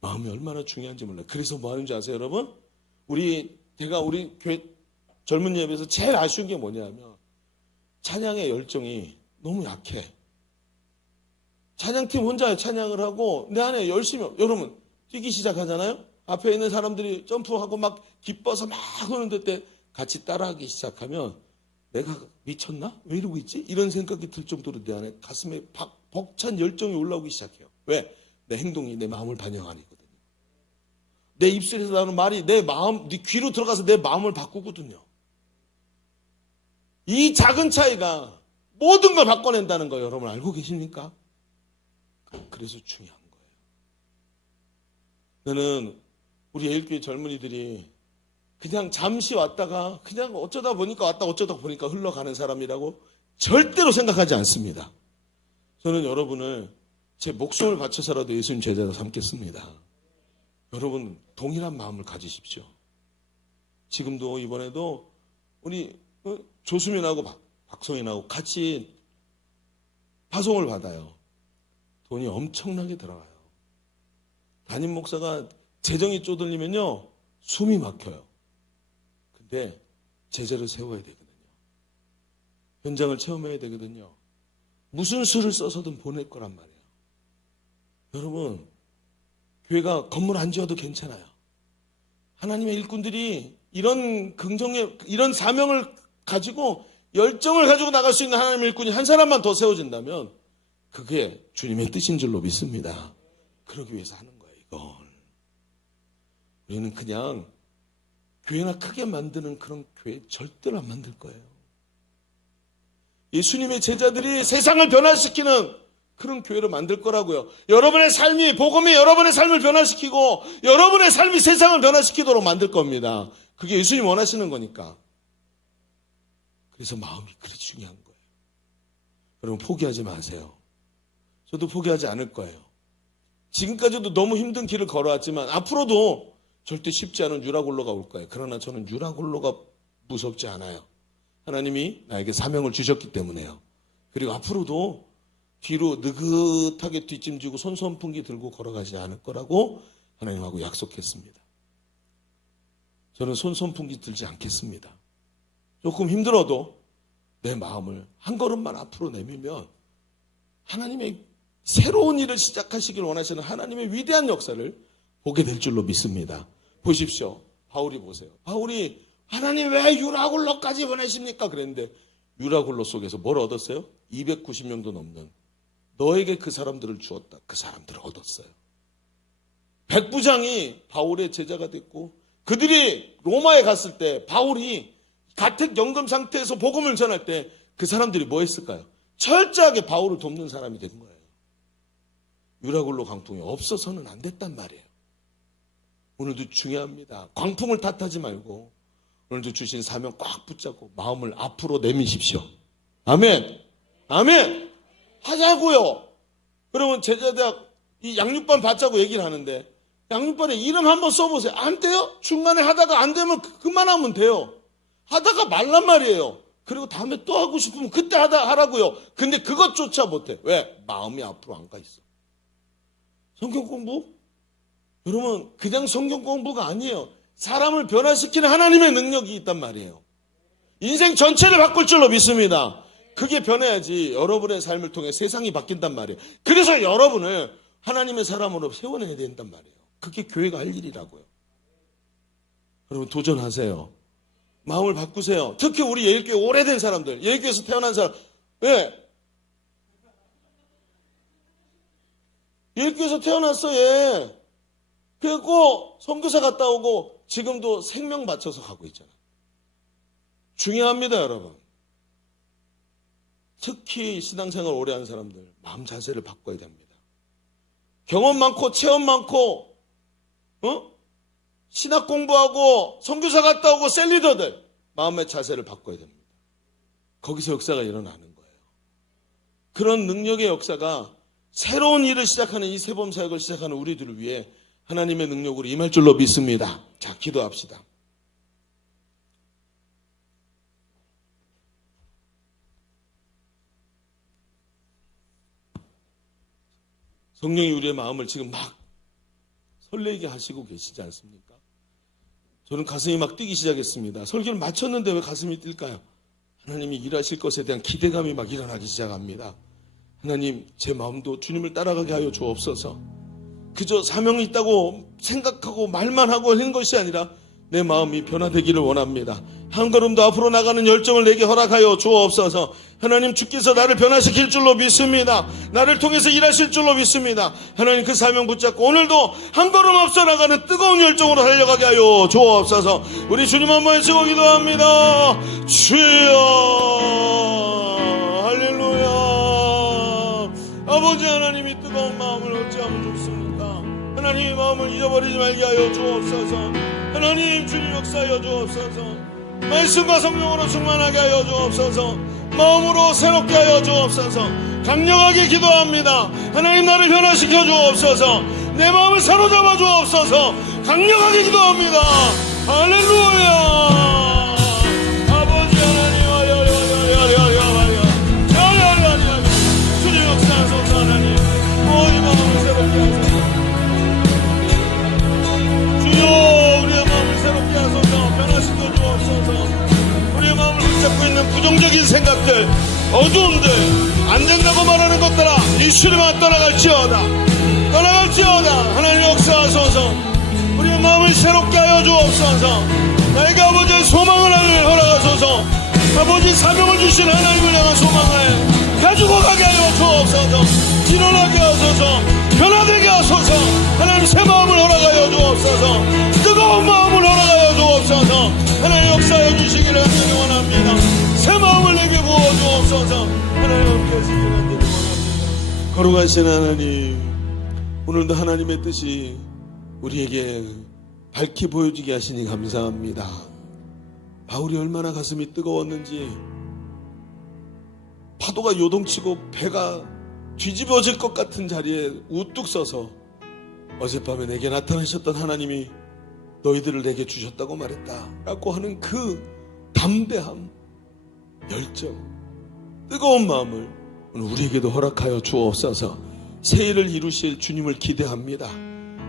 마음이 얼마나 중요한지 몰라요. 그래서 뭐 하는지 아세요, 여러분? 제가 우리 교회 젊은 예배에서 제일 아쉬운 게 뭐냐면 찬양의 열정이 너무 약해. 찬양팀 혼자 찬양을 하고 내 안에 열심히, 여러분 뛰기 시작하잖아요. 앞에 있는 사람들이 점프하고 막 기뻐서 막 하는데 때 같이 따라하기 시작하면 내가 미쳤나? 왜 이러고 있지? 이런 생각이 들 정도로 내 안에 가슴에 벅찬 열정이 올라오기 시작해요. 왜? 내 행동이 내 마음을 반영하니거든요. 내 입술에서 나오는 말이 내 귀로 들어가서 내 마음을 바꾸거든요. 이 작은 차이가 모든 걸 바꿔낸다는 거 여러분 알고 계십니까? 그래서 중요한 거예요. 나는 우리 예일교회 젊은이들이 그냥 잠시 왔다가 그냥 어쩌다 보니까 왔다 어쩌다 보니까 흘러가는 사람이라고 절대로 생각하지 않습니다. 저는 여러분을 제 목숨을 바쳐서라도 예수님 제자로 삼겠습니다. 여러분 동일한 마음을 가지십시오. 지금도 이번에도 우리 조수민하고 박성인하고 같이 파송을 받아요. 돈이 엄청나게 들어가요. 담임 목사가 재정이 쪼들리면요 숨이 막혀요. 근데 제자를 세워야 되거든요. 현장을 체험해야 되거든요. 무슨 수를 써서든 보낼 거란 말이에요. 여러분 교회가 건물 안 지어도 괜찮아요. 하나님의 일꾼들이 이런 이런 사명을 가지고 열정을 가지고 나갈 수 있는 하나님의 일꾼이 한 사람만 더 세워진다면 그게 주님의 뜻인 줄로 믿습니다. 그러기 위해서 하는 거예요, 이걸. 우리는 그냥 교회나 크게 만드는 그런 교회 절대로 안 만들 거예요. 예수님의 제자들이 세상을 변화시키는 그런 교회를 만들 거라고요. 여러분의 삶이, 복음이 여러분의 삶을 변화시키고 여러분의 삶이 세상을 변화시키도록 만들 겁니다. 그게 예수님 원하시는 거니까. 그래서 마음이 그리 중요한 거예요. 여러분 포기하지 마세요. 저도 포기하지 않을 거예요. 지금까지도 너무 힘든 길을 걸어왔지만 앞으로도 절대 쉽지 않은 유라굴로가 올 거예요. 그러나 저는 유라굴로가 무섭지 않아요. 하나님이 나에게 사명을 주셨기 때문에요. 그리고 앞으로도 뒤로 느긋하게 뒷짐지고 손선풍기 들고 걸어가지 않을 거라고 하나님하고 약속했습니다. 저는 손선풍기 들지 않겠습니다. 조금 힘들어도 내 마음을 한 걸음만 앞으로 내밀면 하나님의 새로운 일을 시작하시길 원하시는 하나님의 위대한 역사를 보게 될 줄로 믿습니다. 보십시오. 바울이 보세요. 바울이 하나님 왜 유라굴로까지 보내십니까? 그랬는데 유라굴로 속에서 뭘 얻었어요? 290명도 넘는 너에게 그 사람들을 주었다. 그 사람들을 얻었어요. 백부장이 바울의 제자가 됐고 그들이 로마에 갔을 때 바울이 가택연금 상태에서 복음을 전할 때 그 사람들이 뭐 했을까요? 철저하게 바울을 돕는 사람이 된 거예요. 유라굴로 광풍이 없어서는 안 됐단 말이에요. 오늘도 중요합니다. 광풍을 탓하지 말고 오늘도 주신 사명 꽉 붙잡고 마음을 앞으로 내미십시오. 아멘. 아멘. 하자고요. 그러면 제자대학 이 양육반 받자고 얘기를 하는데 양육반에 이름 한번 써보세요. 안 돼요? 중간에 하다가 안 되면 그만하면 돼요. 하다가 말란 말이에요. 그리고 다음에 또 하고 싶으면 그때 하라고요. 근데 그것조차 못해. 왜? 마음이 앞으로 안 가 있어. 성경 공부? 여러분 그냥 성경 공부가 아니에요. 사람을 변화시키는 하나님의 능력이 있단 말이에요. 인생 전체를 바꿀 줄로 믿습니다. 그게 변해야지 여러분의 삶을 통해 세상이 바뀐단 말이에요. 그래서 여러분을 하나님의 사람으로 세워내야 된단 말이에요. 그게 교회가 할 일이라고요. 여러분 도전하세요. 마음을 바꾸세요. 특히 우리 예일교회 오래된 사람들, 예일교회에서 태어난 사람. 왜? 예일교회에서 태어났어 얘. 그리고 선교사 갔다 오고 지금도 생명 바쳐서 가고 있잖아. 중요합니다 여러분. 특히 신앙생활 오래 한 사람들 마음 자세를 바꿔야 됩니다. 경험 많고 체험 많고 신학 공부하고 선교사 갔다 오고 셀리더들 마음의 자세를 바꿔야 됩니다. 거기서 역사가 일어나는 거예요. 그런 능력의 역사가 새로운 일을 시작하는 이 세범 사역을 시작하는 우리들을 위해 하나님의 능력으로 임할 줄로 믿습니다. 자, 기도합시다. 성령이 우리의 마음을 지금 막 설레게 하시고 계시지 않습니까? 저는 가슴이 막 뛰기 시작했습니다. 설교를 마쳤는데 왜 가슴이 뛸까요? 하나님이 일하실 것에 대한 기대감이 막 일어나기 시작합니다. 하나님, 제 마음도 주님을 따라가게 하여 주옵소서. 그저 사명이 있다고 생각하고 말만 하고 하는 것이 아니라 내 마음이 변화되기를 원합니다. 한 걸음 더 앞으로 나가는 열정을 내게 허락하여 주옵소서. 하나님, 주께서 나를 변화시킬 줄로 믿습니다. 나를 통해서 일하실 줄로 믿습니다. 하나님, 그 사명 붙잡고 오늘도 한 걸음 앞서 나가는 뜨거운 열정으로 달려가게 하여 주옵소서. 우리 주님 한번 외치고 기도합니다. 주여, 할렐루야. 아버지 하나님이 뜨거운 마음을 어찌하면 좋습니까? 하나님의 마음을 잊어버리지 말게 하여 주옵소서. 하나님, 주님 역사하여 주옵소서. 말씀과 성령으로 충만하게 하여 주옵소서. 마음으로 새롭게 하여 주옵소서. 강력하게 기도합니다. 하나님, 나를 변화시켜 주옵소서. 내 마음을 사로잡아 주옵소서. 강력하게 기도합니다. 할렐루야. 아버지 하나님, 주님 역사하소서. 하나님, 모든 마음을 새롭게 하소서. 주여, 우리의 마음을 새롭게 하소서. 변화시켜 주옵소서. 우리의 마음을 붙잡고 있는 부정적인 생각들, 어두움들, 안 된다고 말하는 것들아 예수님만 떠나갈지어다. 하나님 역사하소서. 우리의 마음을 새롭게 하여 주옵소서. 나에게 아버지의 소망을 허락하소서. 아버지 사명을 주신 하나님을 향한 소망을 가지고 가게 하여 주옵소서. 일어나게 하소서. 변화되게 하소서. 하나님, 새 마음을 허락하여 주옵소서. 뜨거운 마음을 허락하여 주옵소서. 하나님 역사해 주시기를 간절히 원합니다. 새 마음을 내게 부어 주옵소서. 하나님 함께 하시기를 간절히 원합니다. 거룩하신 하나님, 오늘도 하나님의 뜻이 우리에게 밝히 보여지게 하시니 감사합니다. 바울이 얼마나 가슴이 뜨거웠는지, 파도가 요동치고 배가 뒤집어질 것 같은 자리에 우뚝 서서 어젯밤에 내게 나타나셨던 하나님이 너희들을 내게 주셨다고 말했다 라고 하는 그 담대함, 열정, 뜨거운 마음을 오늘 우리에게도 허락하여 주옵소서. 새 일을 이루실 주님을 기대합니다.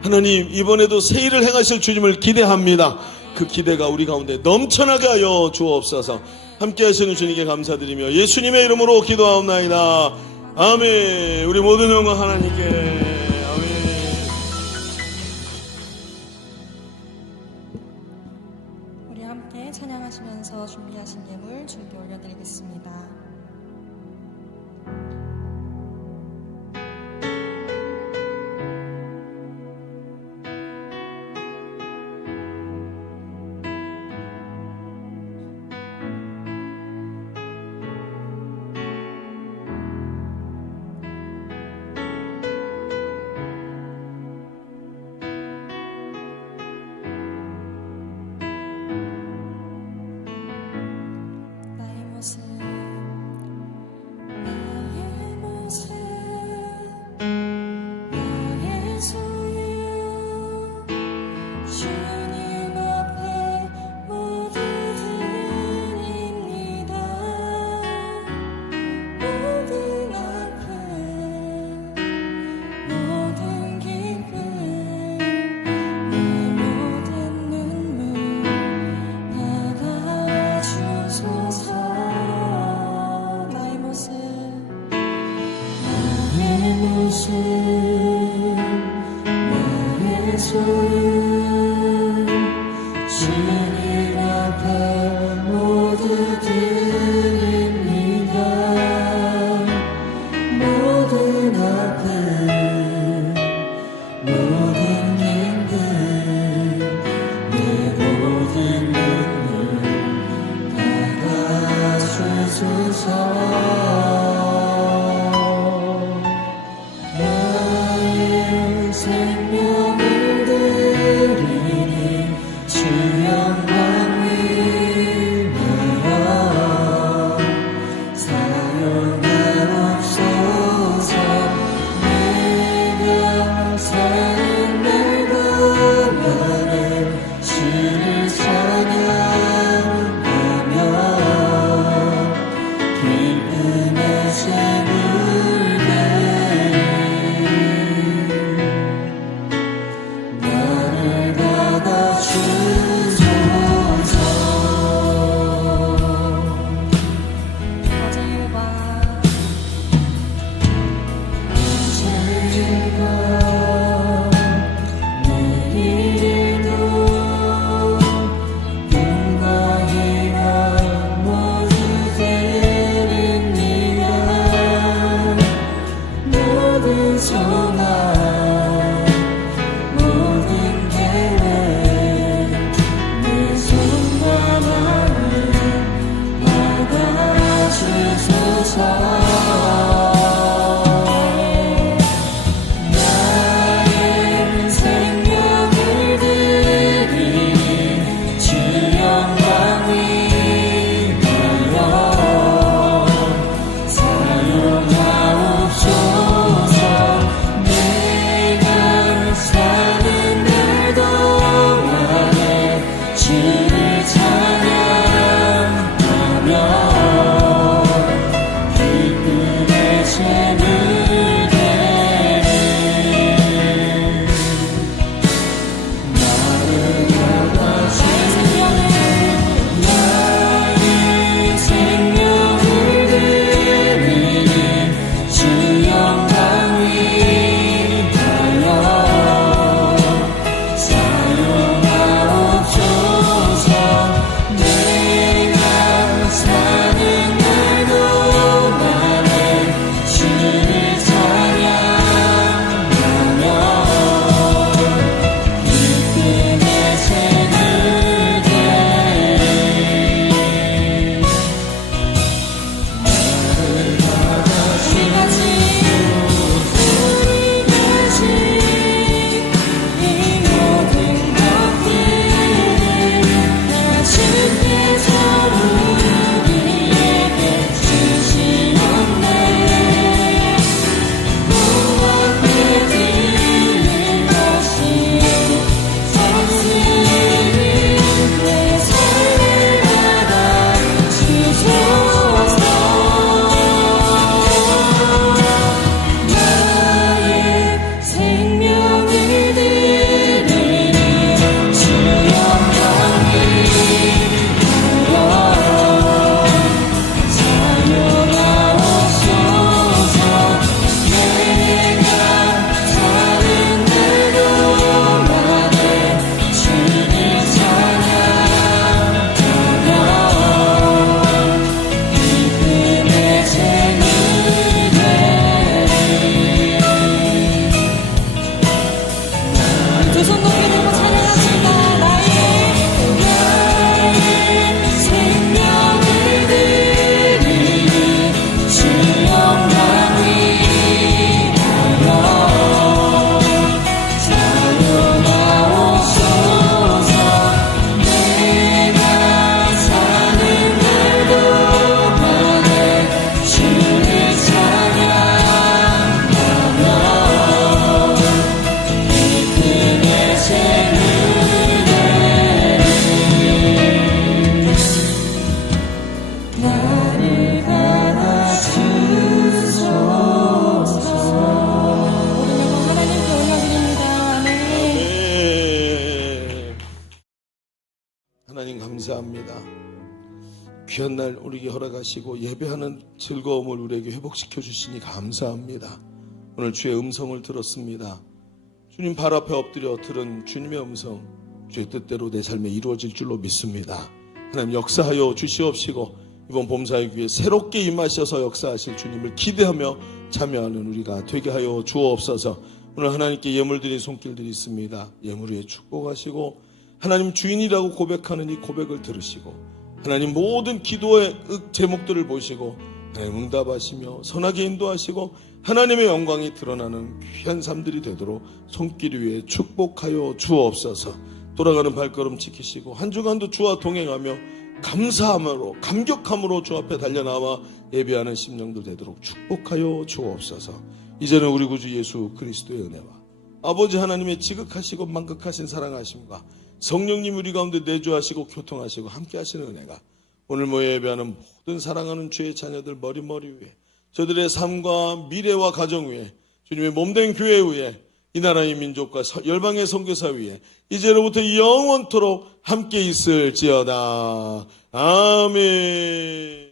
하나님, 이번에도 새 일을 행하실 주님을 기대합니다. 그 기대가 우리 가운데 넘쳐나게 하여 주옵소서. 함께 하시는 주님께 감사드리며 예수님의 이름으로 기도하옵나이다. 아멘. 우리 모든 영광 하나님께. 아멘. 우리 함께 찬양하시면서 준비하신 예물 준비 올려드리겠습니다. 생명을 하나님 감사합니다. 귀한 날 우리에게 허락하시고 예배하는 즐거움을 우리에게 회복시켜 주시니 감사합니다. 오늘 주의 음성을 들었습니다. 주님 발 앞에 엎드려 들은 주님의 음성, 주의 뜻대로 내 삶에 이루어질 줄로 믿습니다. 하나님 역사하여 주시옵시고 이번 봄사역 위에 새롭게 임하셔서 역사하실 주님을 기대하며 참여하는 우리가 되게 하여 주옵소서. 오늘 하나님께 예물 드린 손길들이 있습니다. 예물 위에 축복하시고 하나님 주인이라고 고백하는 이 고백을 들으시고 하나님 모든 기도의 제목들을 보시고 하나님 응답하시며 선하게 인도하시고 하나님의 영광이 드러나는 귀한 삶들이 되도록 손길 위에 축복하여 주옵소서. 돌아가는 발걸음 지키시고 한 주간도 주와 동행하며 감사함으로 감격함으로 주 앞에 달려나와 예배하는 심령들 되도록 축복하여 주옵소서. 이제는 우리 구주 예수 그리스도의 은혜와 아버지 하나님의 지극하시고 만극하신 사랑하심과 성령님 우리 가운데 내주하시고 교통하시고 함께하시는 은혜가 오늘 모여 예배하는 모든 사랑하는 주의 자녀들 머리 위에 저들의 삶과 미래와 가정 위에 주님의 몸된 교회 위에 이 나라의 민족과 열방의 선교사 위에 이제로부터 영원토록 함께 있을지어다. 아멘.